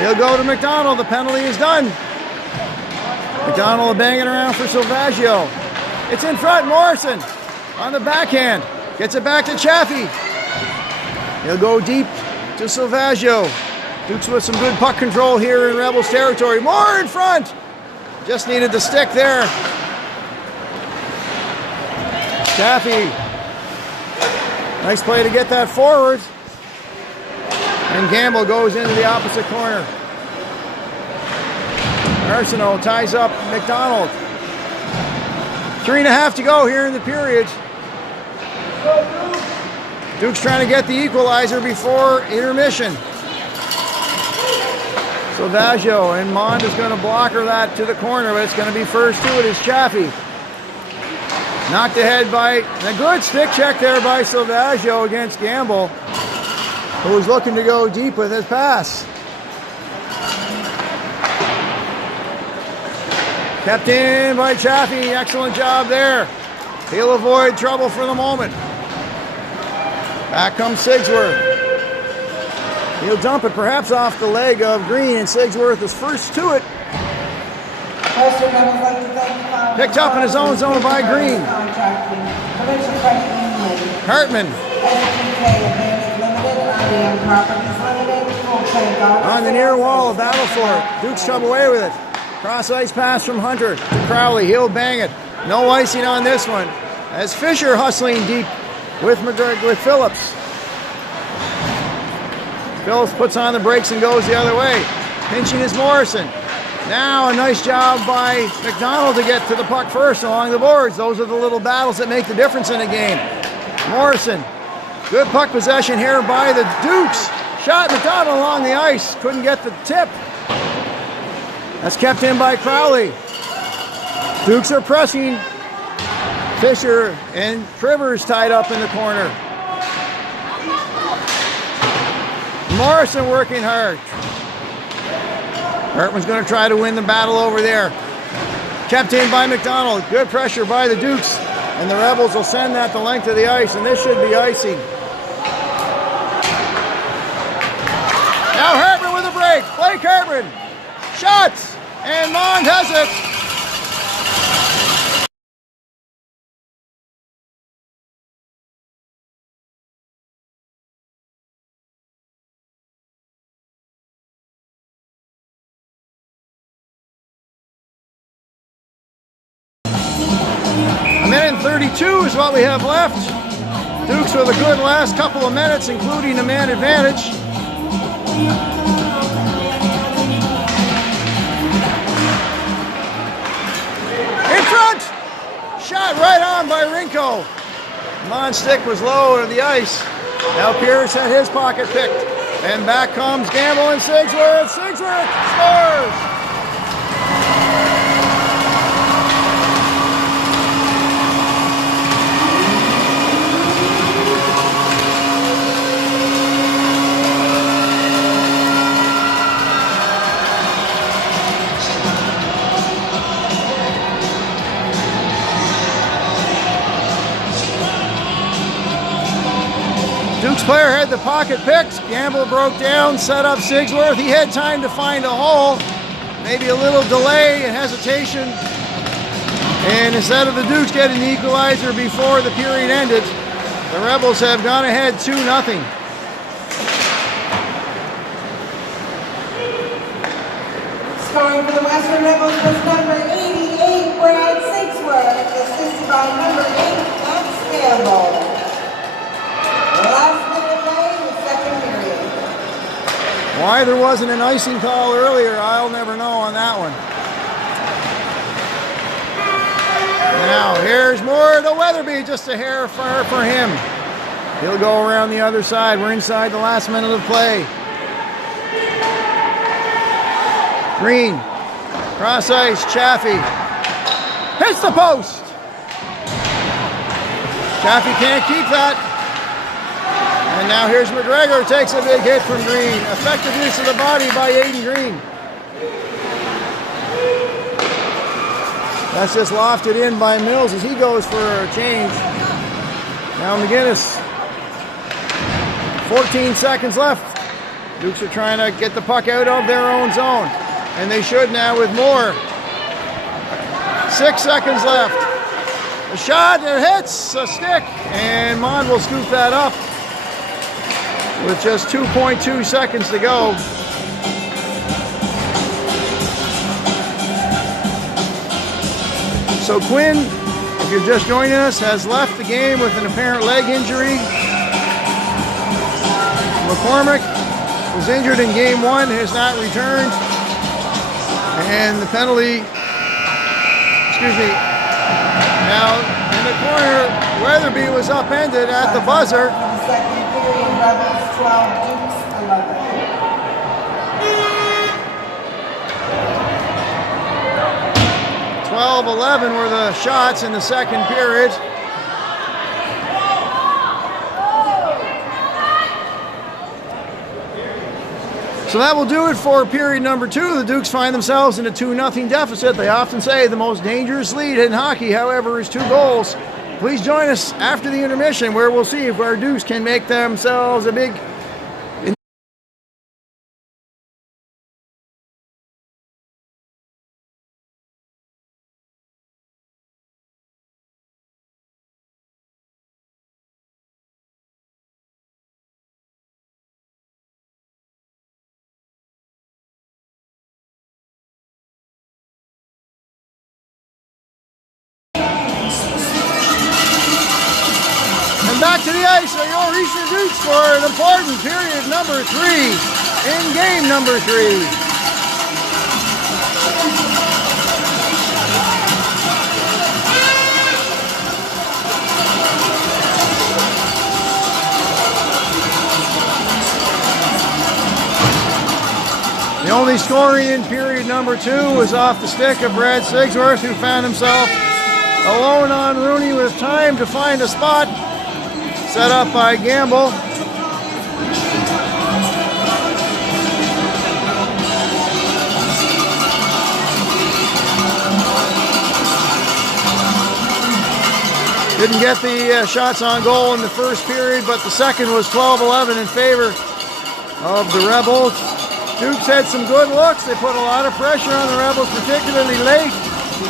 He'll go to McDonald. The penalty is done. McDonald banging around for Silvaggio. It's in front. Morrison on the backhand. Gets it back to Chaffee. He'll go deep to Silvaggio. Dukes with some good puck control here in Rebels territory. Moore in front. Just needed the stick there. Chaffee. Nice play to get that forward. And Gamble goes into the opposite corner. Arsenault ties up McDonald. 3.5 to go here in the period. Duke's trying to get the equalizer before intermission. Silvaggio, and Mond is going to blocker that to the corner, but it's going to be first to it is Chaffee. Knocked ahead by a good stick check there by Silvaggio against Gamble, who was looking to go deep with his pass. Kept in by Chaffee. Excellent job there. He'll avoid trouble for the moment. Back comes Sigsworth. He'll dump it perhaps off the leg of Green, and Sigsworth is first to it. Picked up in his own zone by Green. Hartman. On the near wall, a battle for it. Dukes come away with it. Cross ice pass from Hunter to Crowley. He'll bang it. No icing on this one. As Fisher hustling deep with Phillips. Phillips puts on the brakes and goes the other way. Pinching is Morrison. Now a nice job by McDonald to get to the puck first along the boards. Those are the little battles that make the difference in a game. Morrison. Good puck possession here by the Dukes. Shot McDonald along the ice. Couldn't get the tip. That's kept in by Crowley. Dukes are pressing. Fisher and Trivers tied up in the corner. Morrison working hard. Hartman's going to try to win the battle over there. Kept in by McDonald. Good pressure by the Dukes. And the Rebels will send that the length of the ice, and this should be icing. Now Hartman with a break. Blake Hartman. Shots. And Mond has it. A minute and 32 is what we have left. Dukes with a good last couple of minutes, including a man advantage. In front! Shot right on by Rinko. Mond's stick was low to the ice. Now Pierce had his pocket picked. And back comes Gamble and Sigsworth. Sigsworth scores! Dukes player had the pocket picked. Gamble broke down, set up Sigsworth. He had time to find a hole. Maybe a little delay and hesitation. And instead of the Dukes getting the equalizer before the period ended, the Rebels have gone ahead 2-0. Scoring for the Western Rebels was number 88, Brad Sigsworth, assisted by number 8, Max Gamble. Why there wasn't an icing call earlier, I'll never know on that one. Now, here's more to Weatherby, just a hair far for him. He'll go around the other side. We're inside the last minute of play. Green, cross ice, Chaffee. Hits the post. Chaffee can't keep that. And now here's McGregor, takes a big hit from Green. Effective use of the body by Aiden Green. That's just lofted in by Mills as he goes for a change. Now McGinnis. 14 seconds left. Dukes are trying to get the puck out of their own zone. And they should now with more. 6 seconds left. A shot, it hits a stick. And Mond will scoop that up with just 2.2 seconds to go. So Quinn, if you're just joining us, has left the game with an apparent leg injury. McCormick was injured in game 1, has not returned. And the penalty, now in the corner, Weatherby was upended at the buzzer. Second period, Rebels 12, Dukes 11. 12-11 were the shots in the second period. So that will do it for period number 2. The Dukes find themselves in a 2-0 deficit. They often say the most dangerous lead in hockey, however, is 2 goals. Please join us after the intermission, where we'll see if our Dukes can make themselves a big... Back to the ice are your Eastern Dukes for an important period number 3 in game number 3. The only scoring in period number 2 was off the stick of Brad Sigsworth, who found himself alone on Rooney with time to find a spot. Set up by Gamble. Didn't get the shots on goal in the first period, but the second was 12-11 in favor of the Rebels. Dukes had some good looks. They put a lot of pressure on the Rebels, particularly late,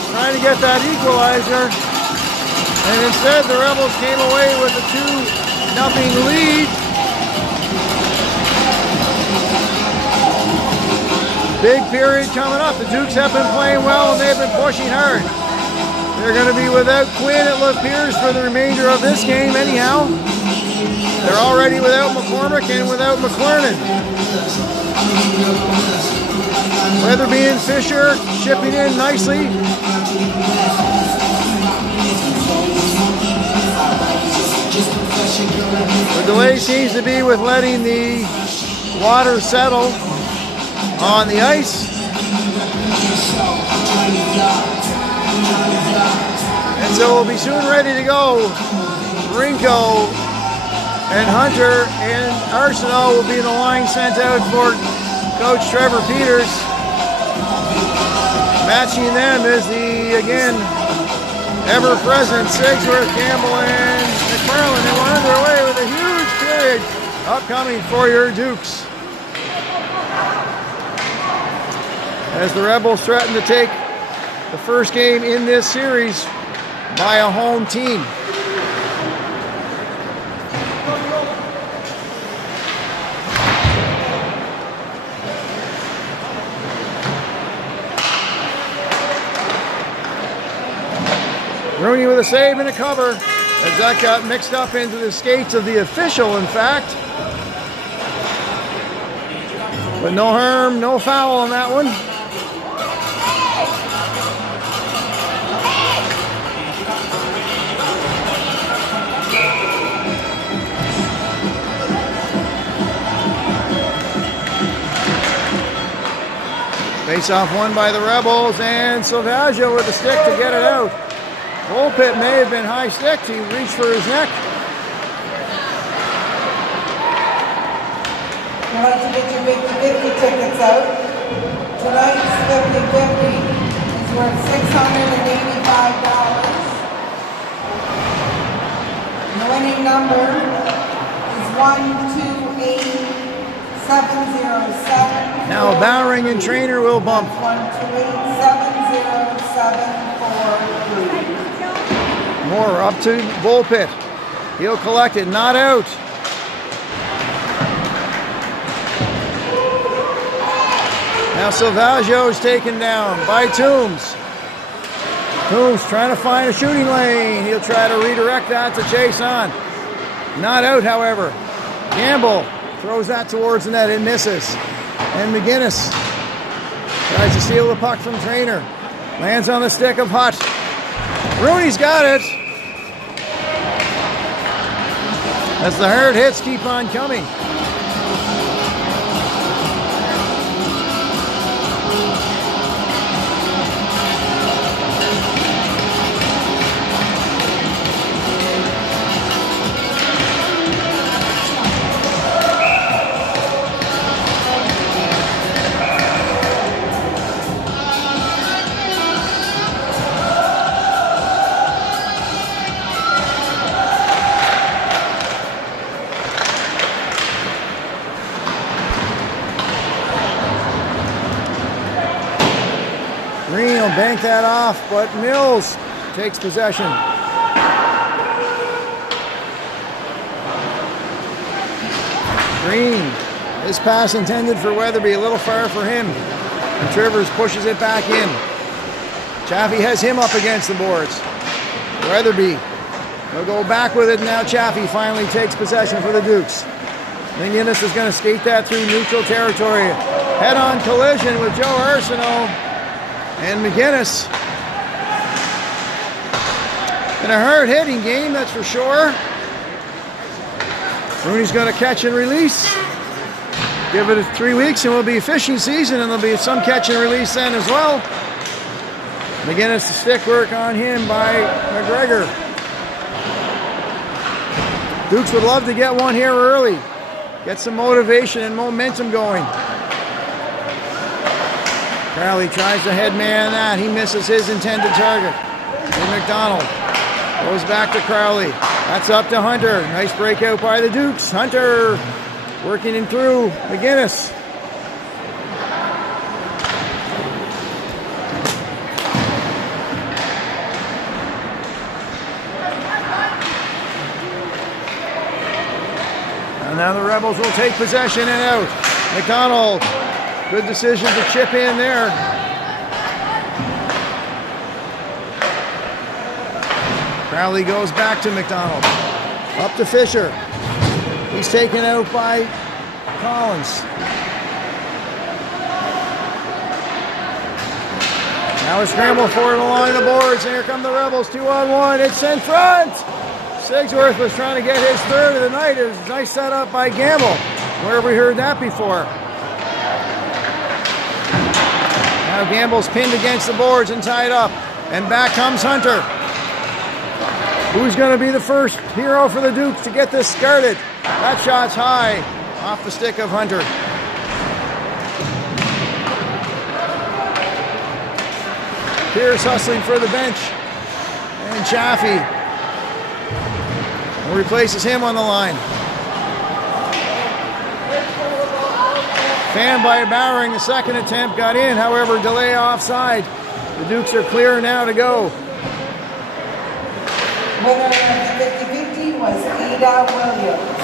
trying to get that equalizer. And instead, the Rebels came away with a 2-0 lead. Big period coming up. The Dukes have been playing well and they've been pushing hard. They're going to be without Quinn, it appears, for the remainder of this game anyhow. They're already without McCormick and without McLernan. Weatherby and Fisher chipping in nicely. The delay seems to be with letting the water settle on the ice. And so we'll be soon ready to go. Rinko and Hunter and Arsenault will be the line sent out for Coach Trevor Peters. Matching them is the, again, ever-present Sigsworth, Campbell, and McFarland. And we're underway with a huge period upcoming for your Dukes, as the Rebels threaten to take the first game in this series by a home team. Rooney with a save and a cover, as that got mixed up into the skates of the official, in fact. But no harm, no foul on that one. Face-off won by the Rebels, and Silvaggio with the stick to get it out. Bullpit may have been high sticked. He reached for his neck. I'd like to get your 50-50 tickets out. Tonight's 50-50 is worth $685. The winning number is 128707. Now Bowering and Trainer will bump. 12870743. More up to Bullpit. He'll collect it, not out. Now Silvaggio is taken down by Toombs. Toombs trying to find a shooting lane. He'll try to redirect that to chase on. Not out, however. Gamble throws that towards the net and misses. And McGinnis tries to steal the puck from Trainer. Lands on the stick of Hutt. Rooney's got it. As the hard hits keep on coming. bank that off, but Mills takes possession. Green. His pass intended for Weatherby, a little far for him. And Trivers pushes it back in. Chaffee has him up against the boards. Weatherby will go back with it. Now Chaffee finally takes possession for the Dukes. McGinnis is going to skate that through neutral territory. Head-on collision with Joe Arsenault and McGinnis. In a hard-hitting game, that's for sure. Rooney's going to catch and release. Give it 3 weeks and it'll be fishing season, and there'll be some catch and release then as well. McGinnis, the stick work on him by McGregor. Dukes would love to get one here early. Get some motivation and momentum going. Crowley tries to head man that. He misses his intended target. And McDonald goes back to Crowley. That's up to Hunter. Nice breakout by the Dukes. Hunter working in through McGinnis. And now the Rebels will take possession and out. McDonald, good decision to chip in there. Crowley goes back to McDonald. Up to Fisher. He's taken out by Collins. Now a scramble for it along the boards. And here come the Rebels, 2-on-1. It's in front. Sigsworth was trying to get his third of the night. It was a nice setup by Gamble. Where have we heard that before? Now Gamble's pinned against the boards and tied up. And back comes Hunter. Who's going to be the first hero for the Dukes to get this started? That shot's high off the stick of Hunter. Pierce hustling for the bench. And Chaffee replaces him on the line. Fanned by Bowering, the second attempt got in, however, delay offside. The Dukes are clear now to go. Winner of 50-50 was Ada Williams.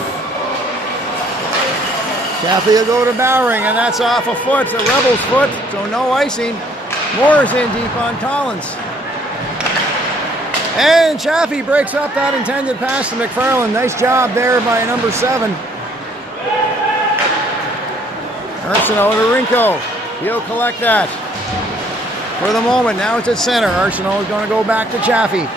Chaffee will go to Bowering, and that's off a foot, the Rebels' foot, so no icing. Moore's in deep on Collins. And Chaffee breaks up that intended pass to McFarland. Nice job there by number 7. Arsenault to Rinko. He'll collect that. For the moment, now it's at center. Arsenault is going to go back to Chaffee.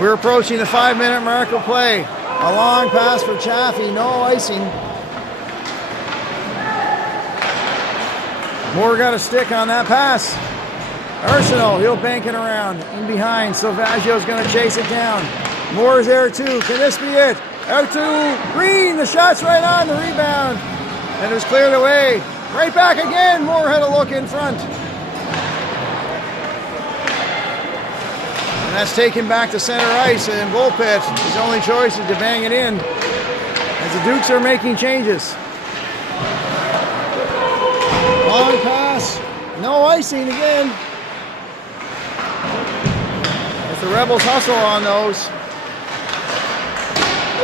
We're approaching the 5-minute mark of play. A long pass for Chaffee, no icing. Moore got a stick on that pass. Arsenault, he'll bank it around. In behind, Salvaggio's going to chase it down. Moore's there too. Can this be it? Out to Green. The shot's right on the rebound. And it was cleared away. Right back again. Moore had a look in front. And that's taken back to center ice, and Volpet, his only choice is to bang it in as the Dukes are making changes. Long pass, no icing again. If the Rebels hustle on those.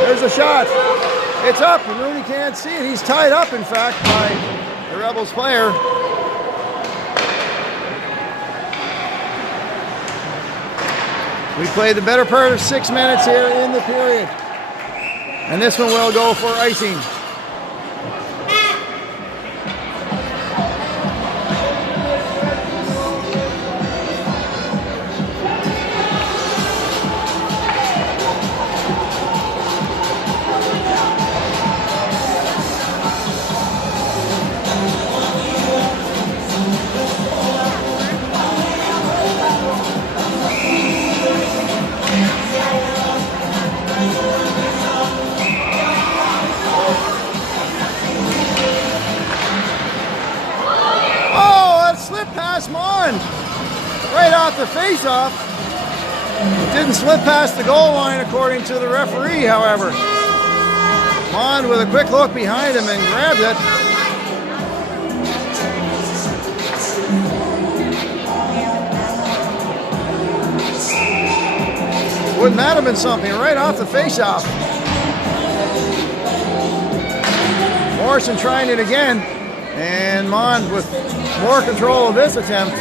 There's a shot. It's up, and Rooney can't see it. He's tied up, in fact, by the Rebels player. We played the better part of 6 minutes here in the period. And this one will go for icing. Right off the face-off. Didn't slip past the goal line according to the referee, however. Mond with a quick look behind him and grabbed it. Wouldn't that have been something? Right off the face-off. Morrison trying it again. And Mond with more control of this attempt.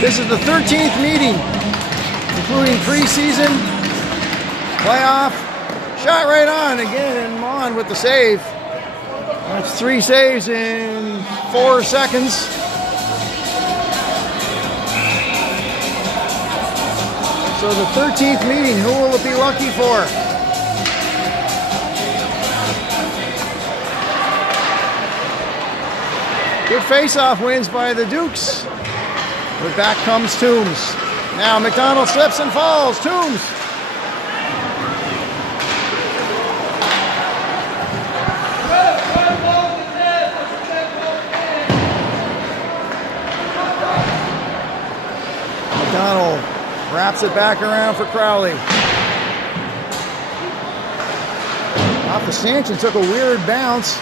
This is the 13th meeting, including preseason, playoff. Shot right on again, and Mond with the save. That's 3 saves in 4 seconds. So the 13th meeting, who will it be lucky for? Good face-off wins by the Dukes. But back comes Toombs. Now McDonald slips and falls. Toombs. McDonald wraps it back around for Crowley. Off the stanchion, took a weird bounce.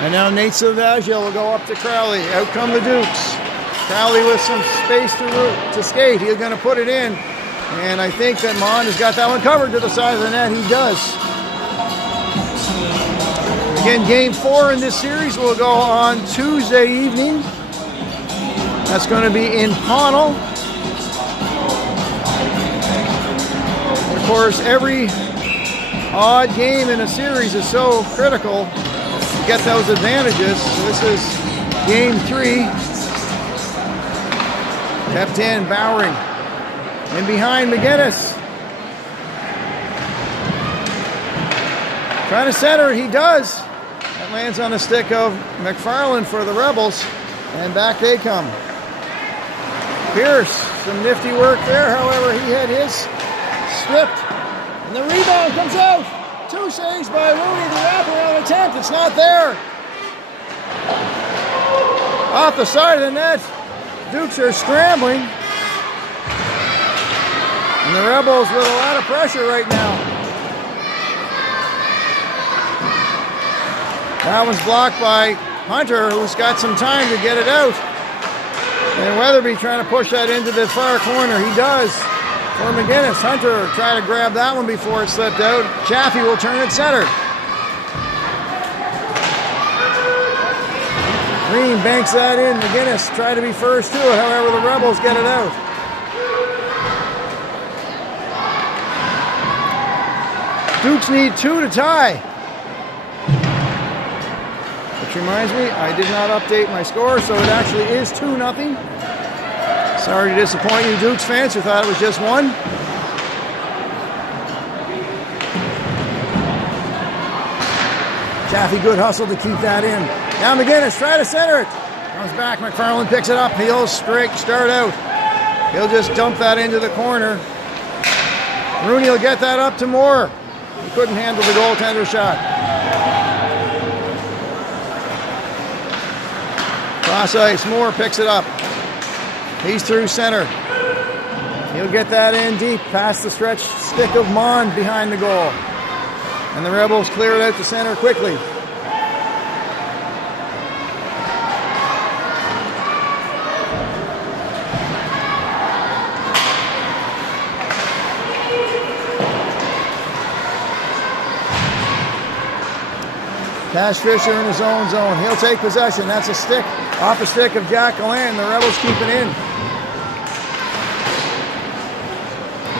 And now Nate Silvaggio will go up to Crowley. Out come the Dukes. Crowley with some space to skate. He's going to put it in. And I think that Mond has got that one covered to the side of the net. He does. Again, game 4 in this series will go on Tuesday evening. That's going to be in Pownal. Of course, every odd game in a series is so critical to get those advantages. So this is game 3. Kept in, Bowering. In behind McGinnis. Trying to center, he does. That lands on the stick of McFarland for the Rebels. And back they come. Pierce, some nifty work there. However, he had his stripped. And the rebound comes out. 2 saves by Rooney. The wraparound attempt, it's not there. Off the side of the net. Dukes are scrambling. And the Rebels with a lot of pressure right now. That was blocked by Hunter, who's got some time to get it out. And Weatherby trying to push that into the far corner. He does. For McGinnis. Hunter trying to grab that one before it slipped out. Chaffee will turn it center. Green banks that in. McGinnis tried to be first to it. However, the Rebels get it out. Dukes need 2 to tie. Which reminds me, I did not update my score, so it actually is 2-0. Sorry to disappoint you Dukes fans who thought it was just 1. Chaffee, good hustle to keep that in. Now McGinnis, try to center it. Comes back, McFarland picks it up. He'll start out. He'll just dump that into the corner. Rooney will get that up to Moore. He couldn't handle the goaltender shot. Cross ice, Moore picks it up. He's through center. He'll get that in deep past the stretched stick of Mond behind the goal. And the Rebels clear it out to center quickly. Cash Fisher in his own zone. He'll take possession. That's a stick off the stick of Jack Gallant. The Rebels keep it in.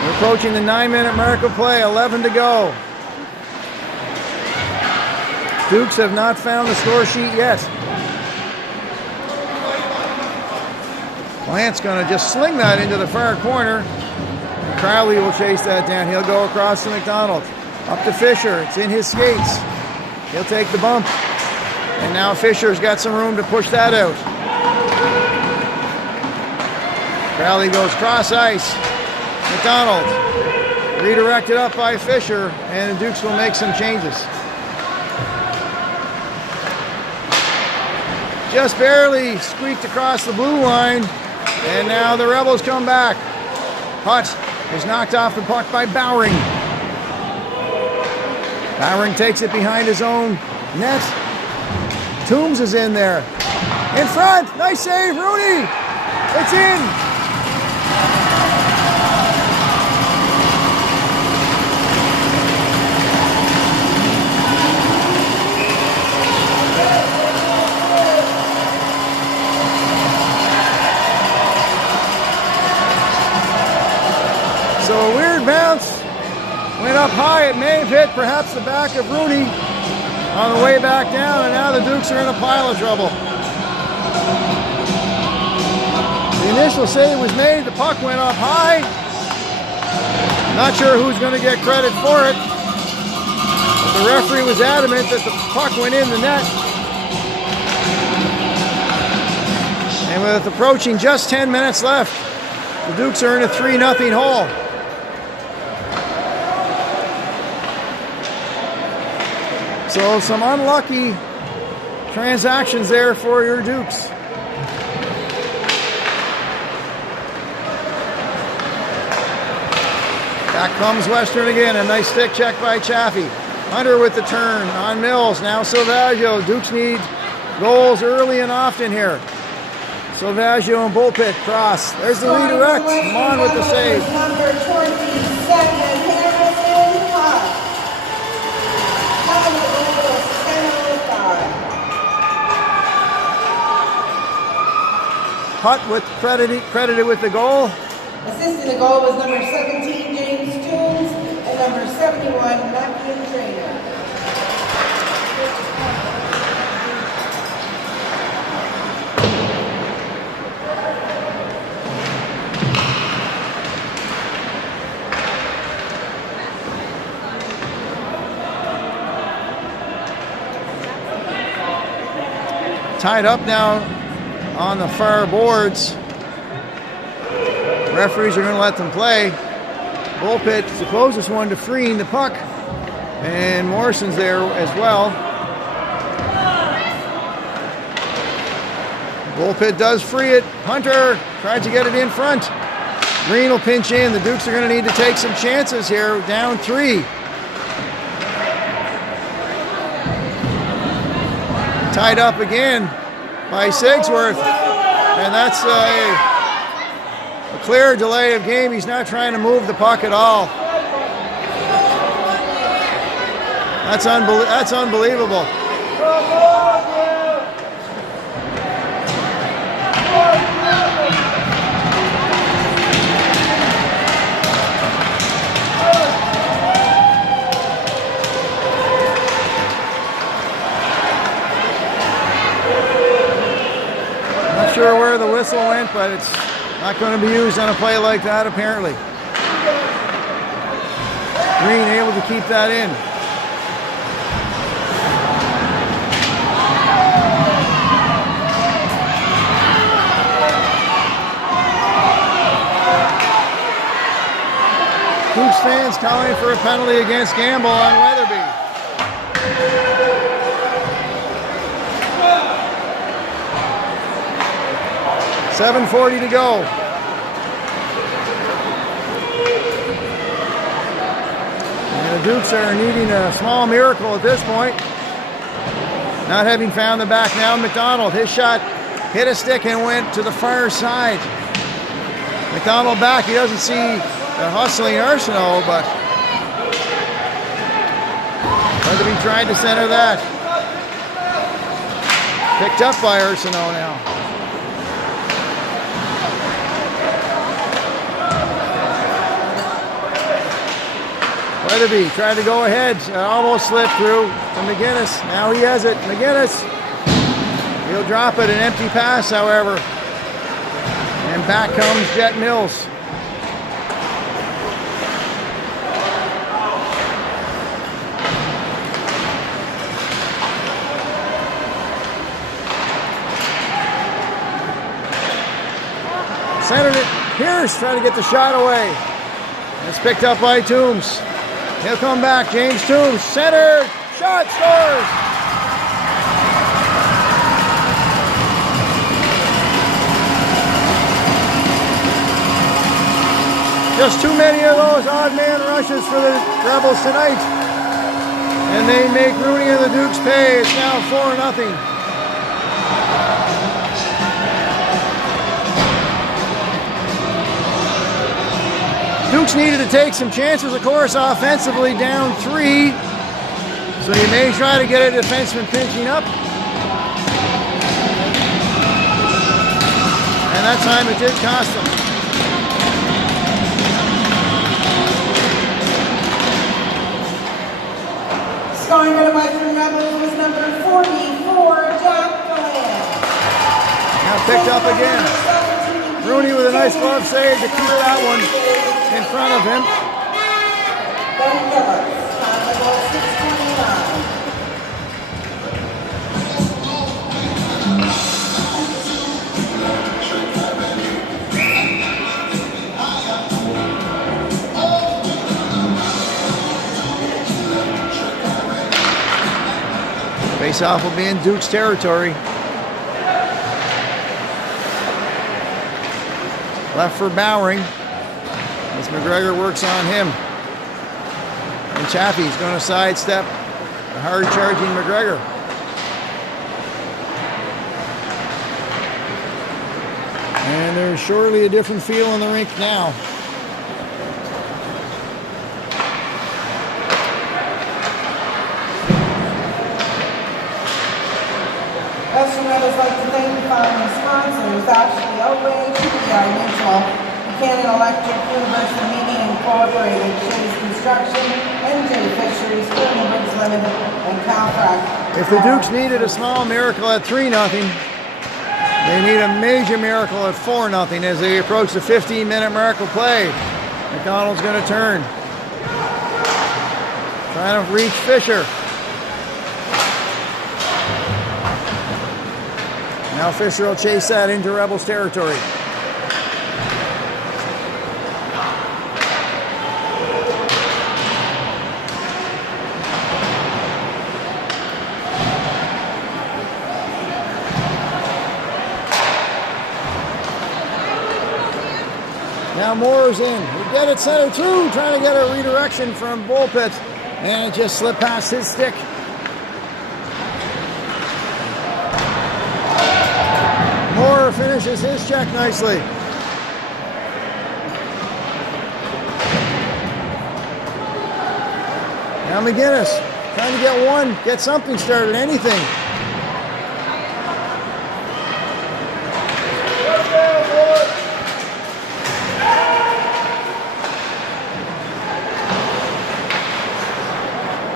We're approaching the 9-minute mark of play. 11 to go. Dukes have not found the score sheet yet. Gallant's going to just sling that into the far corner. And Crowley will chase that down. He'll go across to McDonald. Up to Fisher. It's in his skates. He'll take the bump. And now Fisher's got some room to push that out. Crowley goes cross ice. McDonald redirected up by Fisher, and the Dukes will make some changes. Just barely squeaked across the blue line, and now the Rebels come back. Hutt is knocked off the puck by Bowering. Bowering takes it behind his own net. Toombs is in there. In front, nice save, Rooney. It's in. Went up high. It may have hit perhaps the back of Rooney on the way back down, and now the Dukes are in a pile of trouble. The initial save was made. The puck went up high. Not sure who's going to get credit for it. But the referee was adamant that the puck went in the net. And with approaching just 10 minutes left, the Dukes are in a 3-0 hole. So some unlucky transactions there for your Dukes. Back comes Western again. A nice stick check by Chaffee. Hunter with the turn on Mills. Now Silvaggio. Dukes need goals early and often here. Silvaggio and Bullpit cross. There's the redirect. Come on with the save. Number 27, Harrison Hutt. Hutt with credited with the goal. Assisting the goal was number 17, James Toombs, and number 71, Matthew Trainer. Tied up now on the far boards. Referees are going to let them play. Bullpit's the closest one to freeing the puck. And Morrison's there as well. Bullpit does free it. Hunter tries to get it in front. Green will pinch in. The Dukes are going to need to take some chances here. Down 3. Tied up again by Sigsworth. And that's a clear delay of game. He's not trying to move the puck at all. That's unbelievable. Not sure where the whistle went, but it's not going to be used on a play like that, apparently. Green able to keep that in. Dukes fans calling for a penalty against Gamble on Weatherby. .7:40 to go. And the Dukes are needing a small miracle at this point. Not having found the back now. McDonald, his shot hit a stick and went to the far side. McDonald back. He doesn't see the hustling Arsenault, but Weatherby tried to center that. Picked up by Arsenault now. Weatherby tried to go ahead, almost slipped through to McGinnis. Now he has it. McGinnis. He'll drop it, an empty pass, however. And back comes Jet Mills. Centered it. Pierce trying to get the shot away. It's picked up by Toombs. He'll come back. James Toombs, centered, shot, scores. Just too many of those odd man rushes for the Rebels tonight. And they make Rooney and the Dukes pay. It's now 4-0. Dukes needed to take some chances, of course, offensively, down 3. So you may try to get a defenseman pinching up. And that time it did cost them. Scoring for the Western Rebels was number 44, Jack Deland. Now picked up again. Rooney with a nice glove save to keep that one in front of him. Ben Phillips, time to go 6:29. Face-off will be in Duke's territory. Left for Bowering as McGregor works on him. And Chaffee's going to sidestep the hard-charging McGregor. And there's surely a different feel in the rink now. Western Rebels like to thank the following sponsors: Ashley Oakley, TPI Mutual, Buchanan Electric, Universal Media Incorporated, Shays Construction, NJ Fisheries, Brooks Limited, and Calfrac. If the Dukes needed a small miracle at 3-0, they need a major miracle at 4-0 as they approach the 15-minute mark of play. McDonald's going to turn. Trying to reach Fisher. Now Fisher will chase that into Rebels territory. Now Moore's in. We get it centered through, trying to get a redirection from Bullpit, and it just slipped past his stick. Moore finishes his check nicely. Now McGinnis trying to get one, get something started, anything.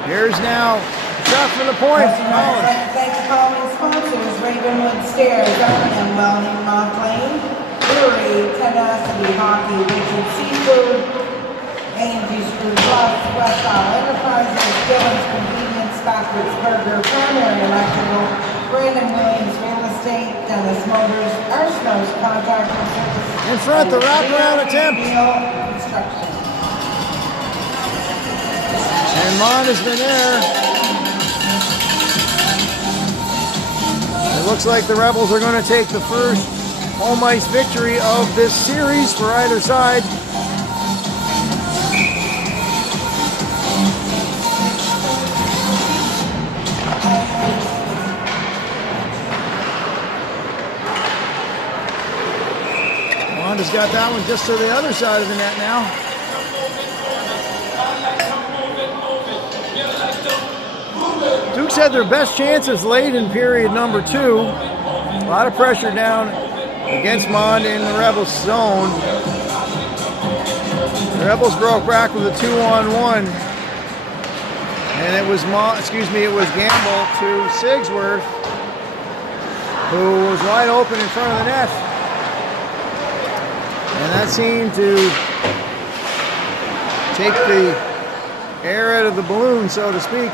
Here's now shot for the point. Thank the following sponsors: Ravenwood Stairs, Birmingham, Welding, Montplain, Brewery, Tenacity Hockey, Richard Seafood, A&G Screw Plus, West Isle Enterprises, Dillon's Convenience, Backwards Burger, Primary Electrical, Brandon Williams Real Estate, Dennis Motors, Arsenos Contracting Service, In front, the wraparound attempt. Construction. And Mond has been there. It looks like the Rebels are going to take the first home ice victory of this series for either side. Mond has got that one just to the other side of the net now. Dukes had their best chances late in period number 2. A lot of pressure down against Mond in the Rebels zone. The Rebels broke back with a 2-on-1. And it was Gamble to Sigsworth, who was wide open in front of the net. And that seemed to take the air out of the balloon, so to speak.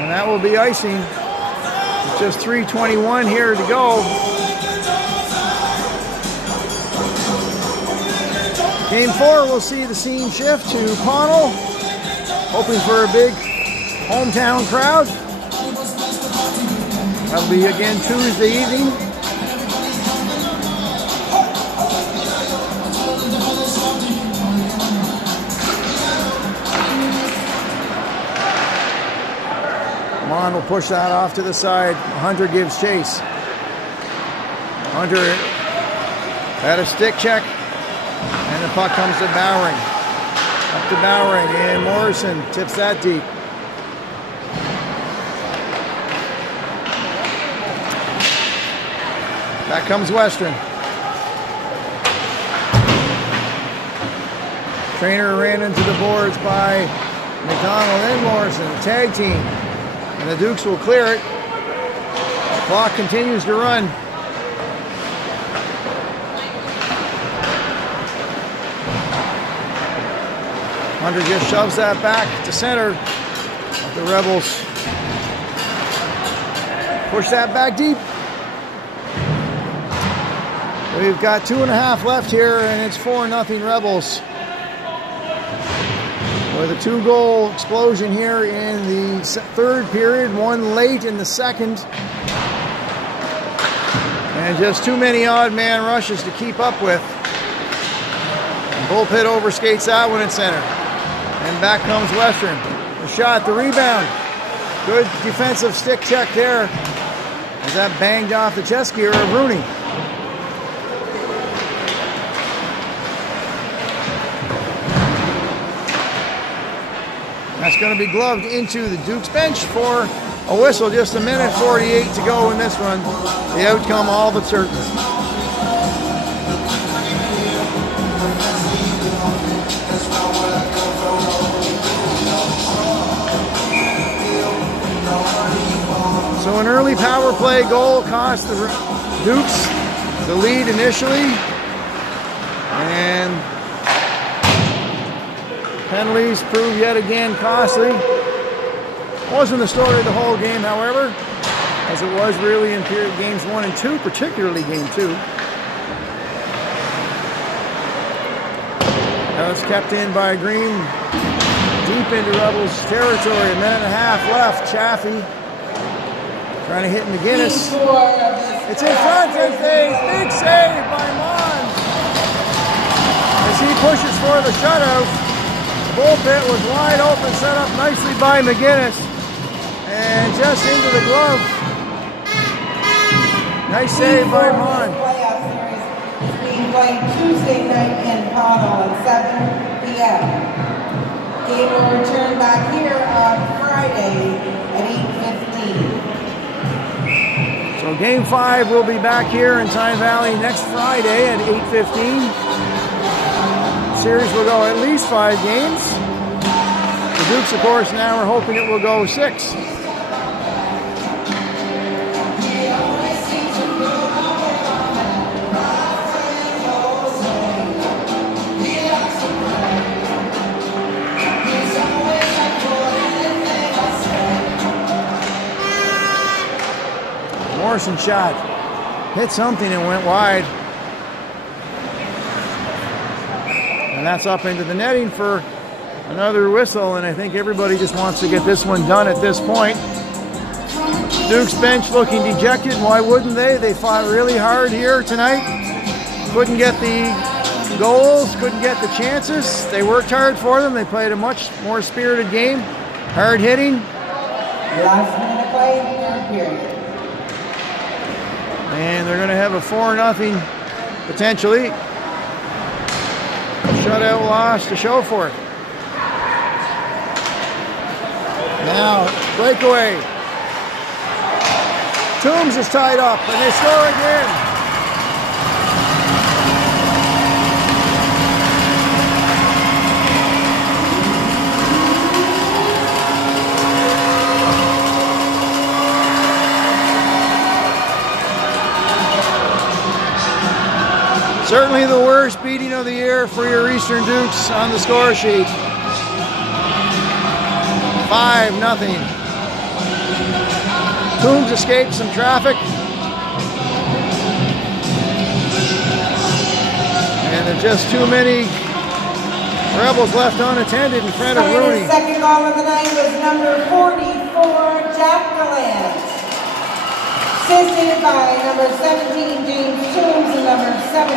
And that will be icing. It's just 3:21 here to go. Game 4, we'll see the scene shift to Connell, hoping for a big hometown crowd. That'll be again Tuesday evening. Mond will push that off to the side. Hunter gives chase. Hunter had a stick check, and the puck comes to Bowering. Up to Bowering, and Morrison tips that deep. Back comes Western. Trainer ran into the boards by McDonald and Morrison, the tag team. And the Dukes will clear it. The clock continues to run. Hunter just shoves that back to center. The Rebels push that back deep. We've got 2.5 left here, and it's 4-0 Rebels. With a 2-goal explosion here in the third period, one late in the second. And just too many odd man rushes to keep up with. And Bullpit overskates that one at center. And back comes Western. The shot, the rebound. Good defensive stick check there. As that banged off the chest gear of Rooney. That's going to be gloved into the Dukes bench for a whistle. Just a minute 48 to go in this one. The outcome all but certain. So an early power play goal cost the Dukes the lead initially. And penalties prove yet again costly. Wasn't the story of the whole game, however, as it was really in period games 1 and 2, particularly game 2. Now it's kept in by Green, deep into Rebels territory. A minute and a half left. Chaffee trying to hit McGinnis. It's in front, and big save by Mons as he pushes for the shutout. Bullpit was wide open, set up nicely by McGinnis, and just into the glove. Nice save by Mon. Playoff series is being played Tuesday night in Pownell at 7 p.m. Game will return back here on Friday at 8:15. So Game 5 will be back here in Tyne Valley next Friday at 8:15. Series will go at least 5 games. The Dukes, of course, now are hoping it will go 6. Morrison shot. Hit something and went wide. And that's up into the netting for another whistle, and I think everybody just wants to get this one done at this point. Duke's bench looking dejected. Why wouldn't they? They fought really hard here tonight. Couldn't get the goals, couldn't get the chances. They worked hard for them. They played a much more spirited game. Hard hitting. Last minute of play, third period. And they're going to have a 4-0 potentially. Shutout loss to show for it. Now, breakaway. Toombs is tied up, and they score again. Certainly the worst beating of the year for your Eastern Dukes on the score sheet. 5-0. Toombs escaped some traffic. And there's just too many Rebels left unattended in front of Rooney. The second goal of the night was number 44, Jack Gallant. Assisted by number 17, James Toombs, and number 71,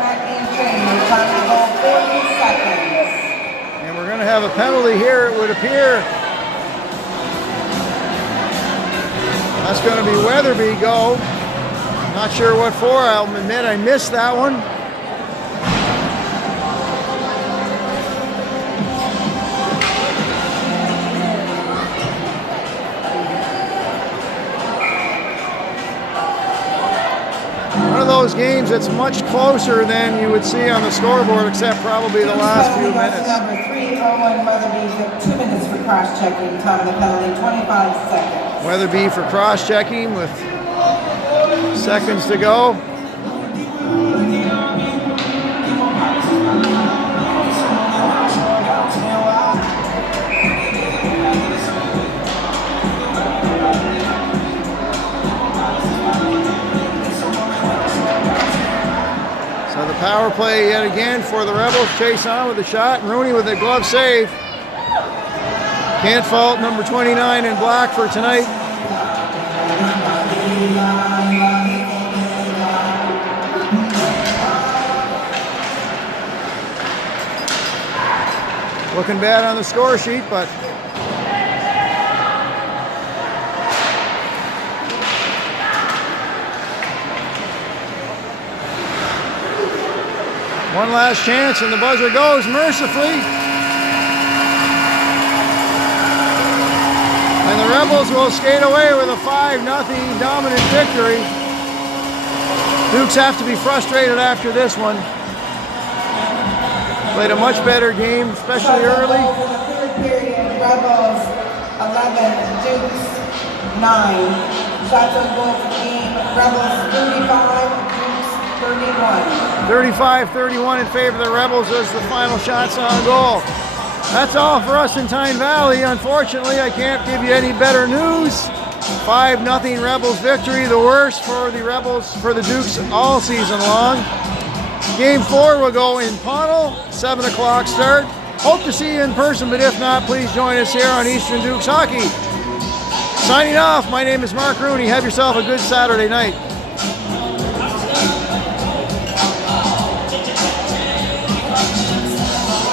Matt Antrim. Time to go 40 seconds. And we're going to have a penalty here, it would appear. That's going to be Weatherby go. Not sure what for. I'll admit I missed that one. One of those games that's much closer than you would see on the scoreboard, except probably the last few minutes. Number 3, Owen Weatherby, 2 minutes for cross-checking. Time of the penalty, 25 seconds. Weatherby for cross-checking with seconds to go. So the power play yet again for the Rebels. Chase on with the shot, and Rooney with a glove save. Can't fault number 29 in black for tonight. Looking bad on the score sheet, but one last chance, and the buzzer goes mercifully. And the Rebels will skate away with a 5-0 dominant victory. Dukes have to be frustrated after this one. Played a much better game, especially early. For the third period, Rebels 11, Dukes 9. Shots on goal for the game, Rebels 35, Dukes 31. 35-31 in favor of the Rebels as the final shots on goal. That's all for us in Tyne Valley. Unfortunately, I can't give you any better news. 5-0 Rebels victory, the worst for the Rebels, for the Dukes all season long. Game 4 will go in Pownal, 7 o'clock start. Hope to see you in person, but if not, please join us here on Eastern Dukes Hockey. Signing off, my name is Mark Rooney. Have yourself a good Saturday night.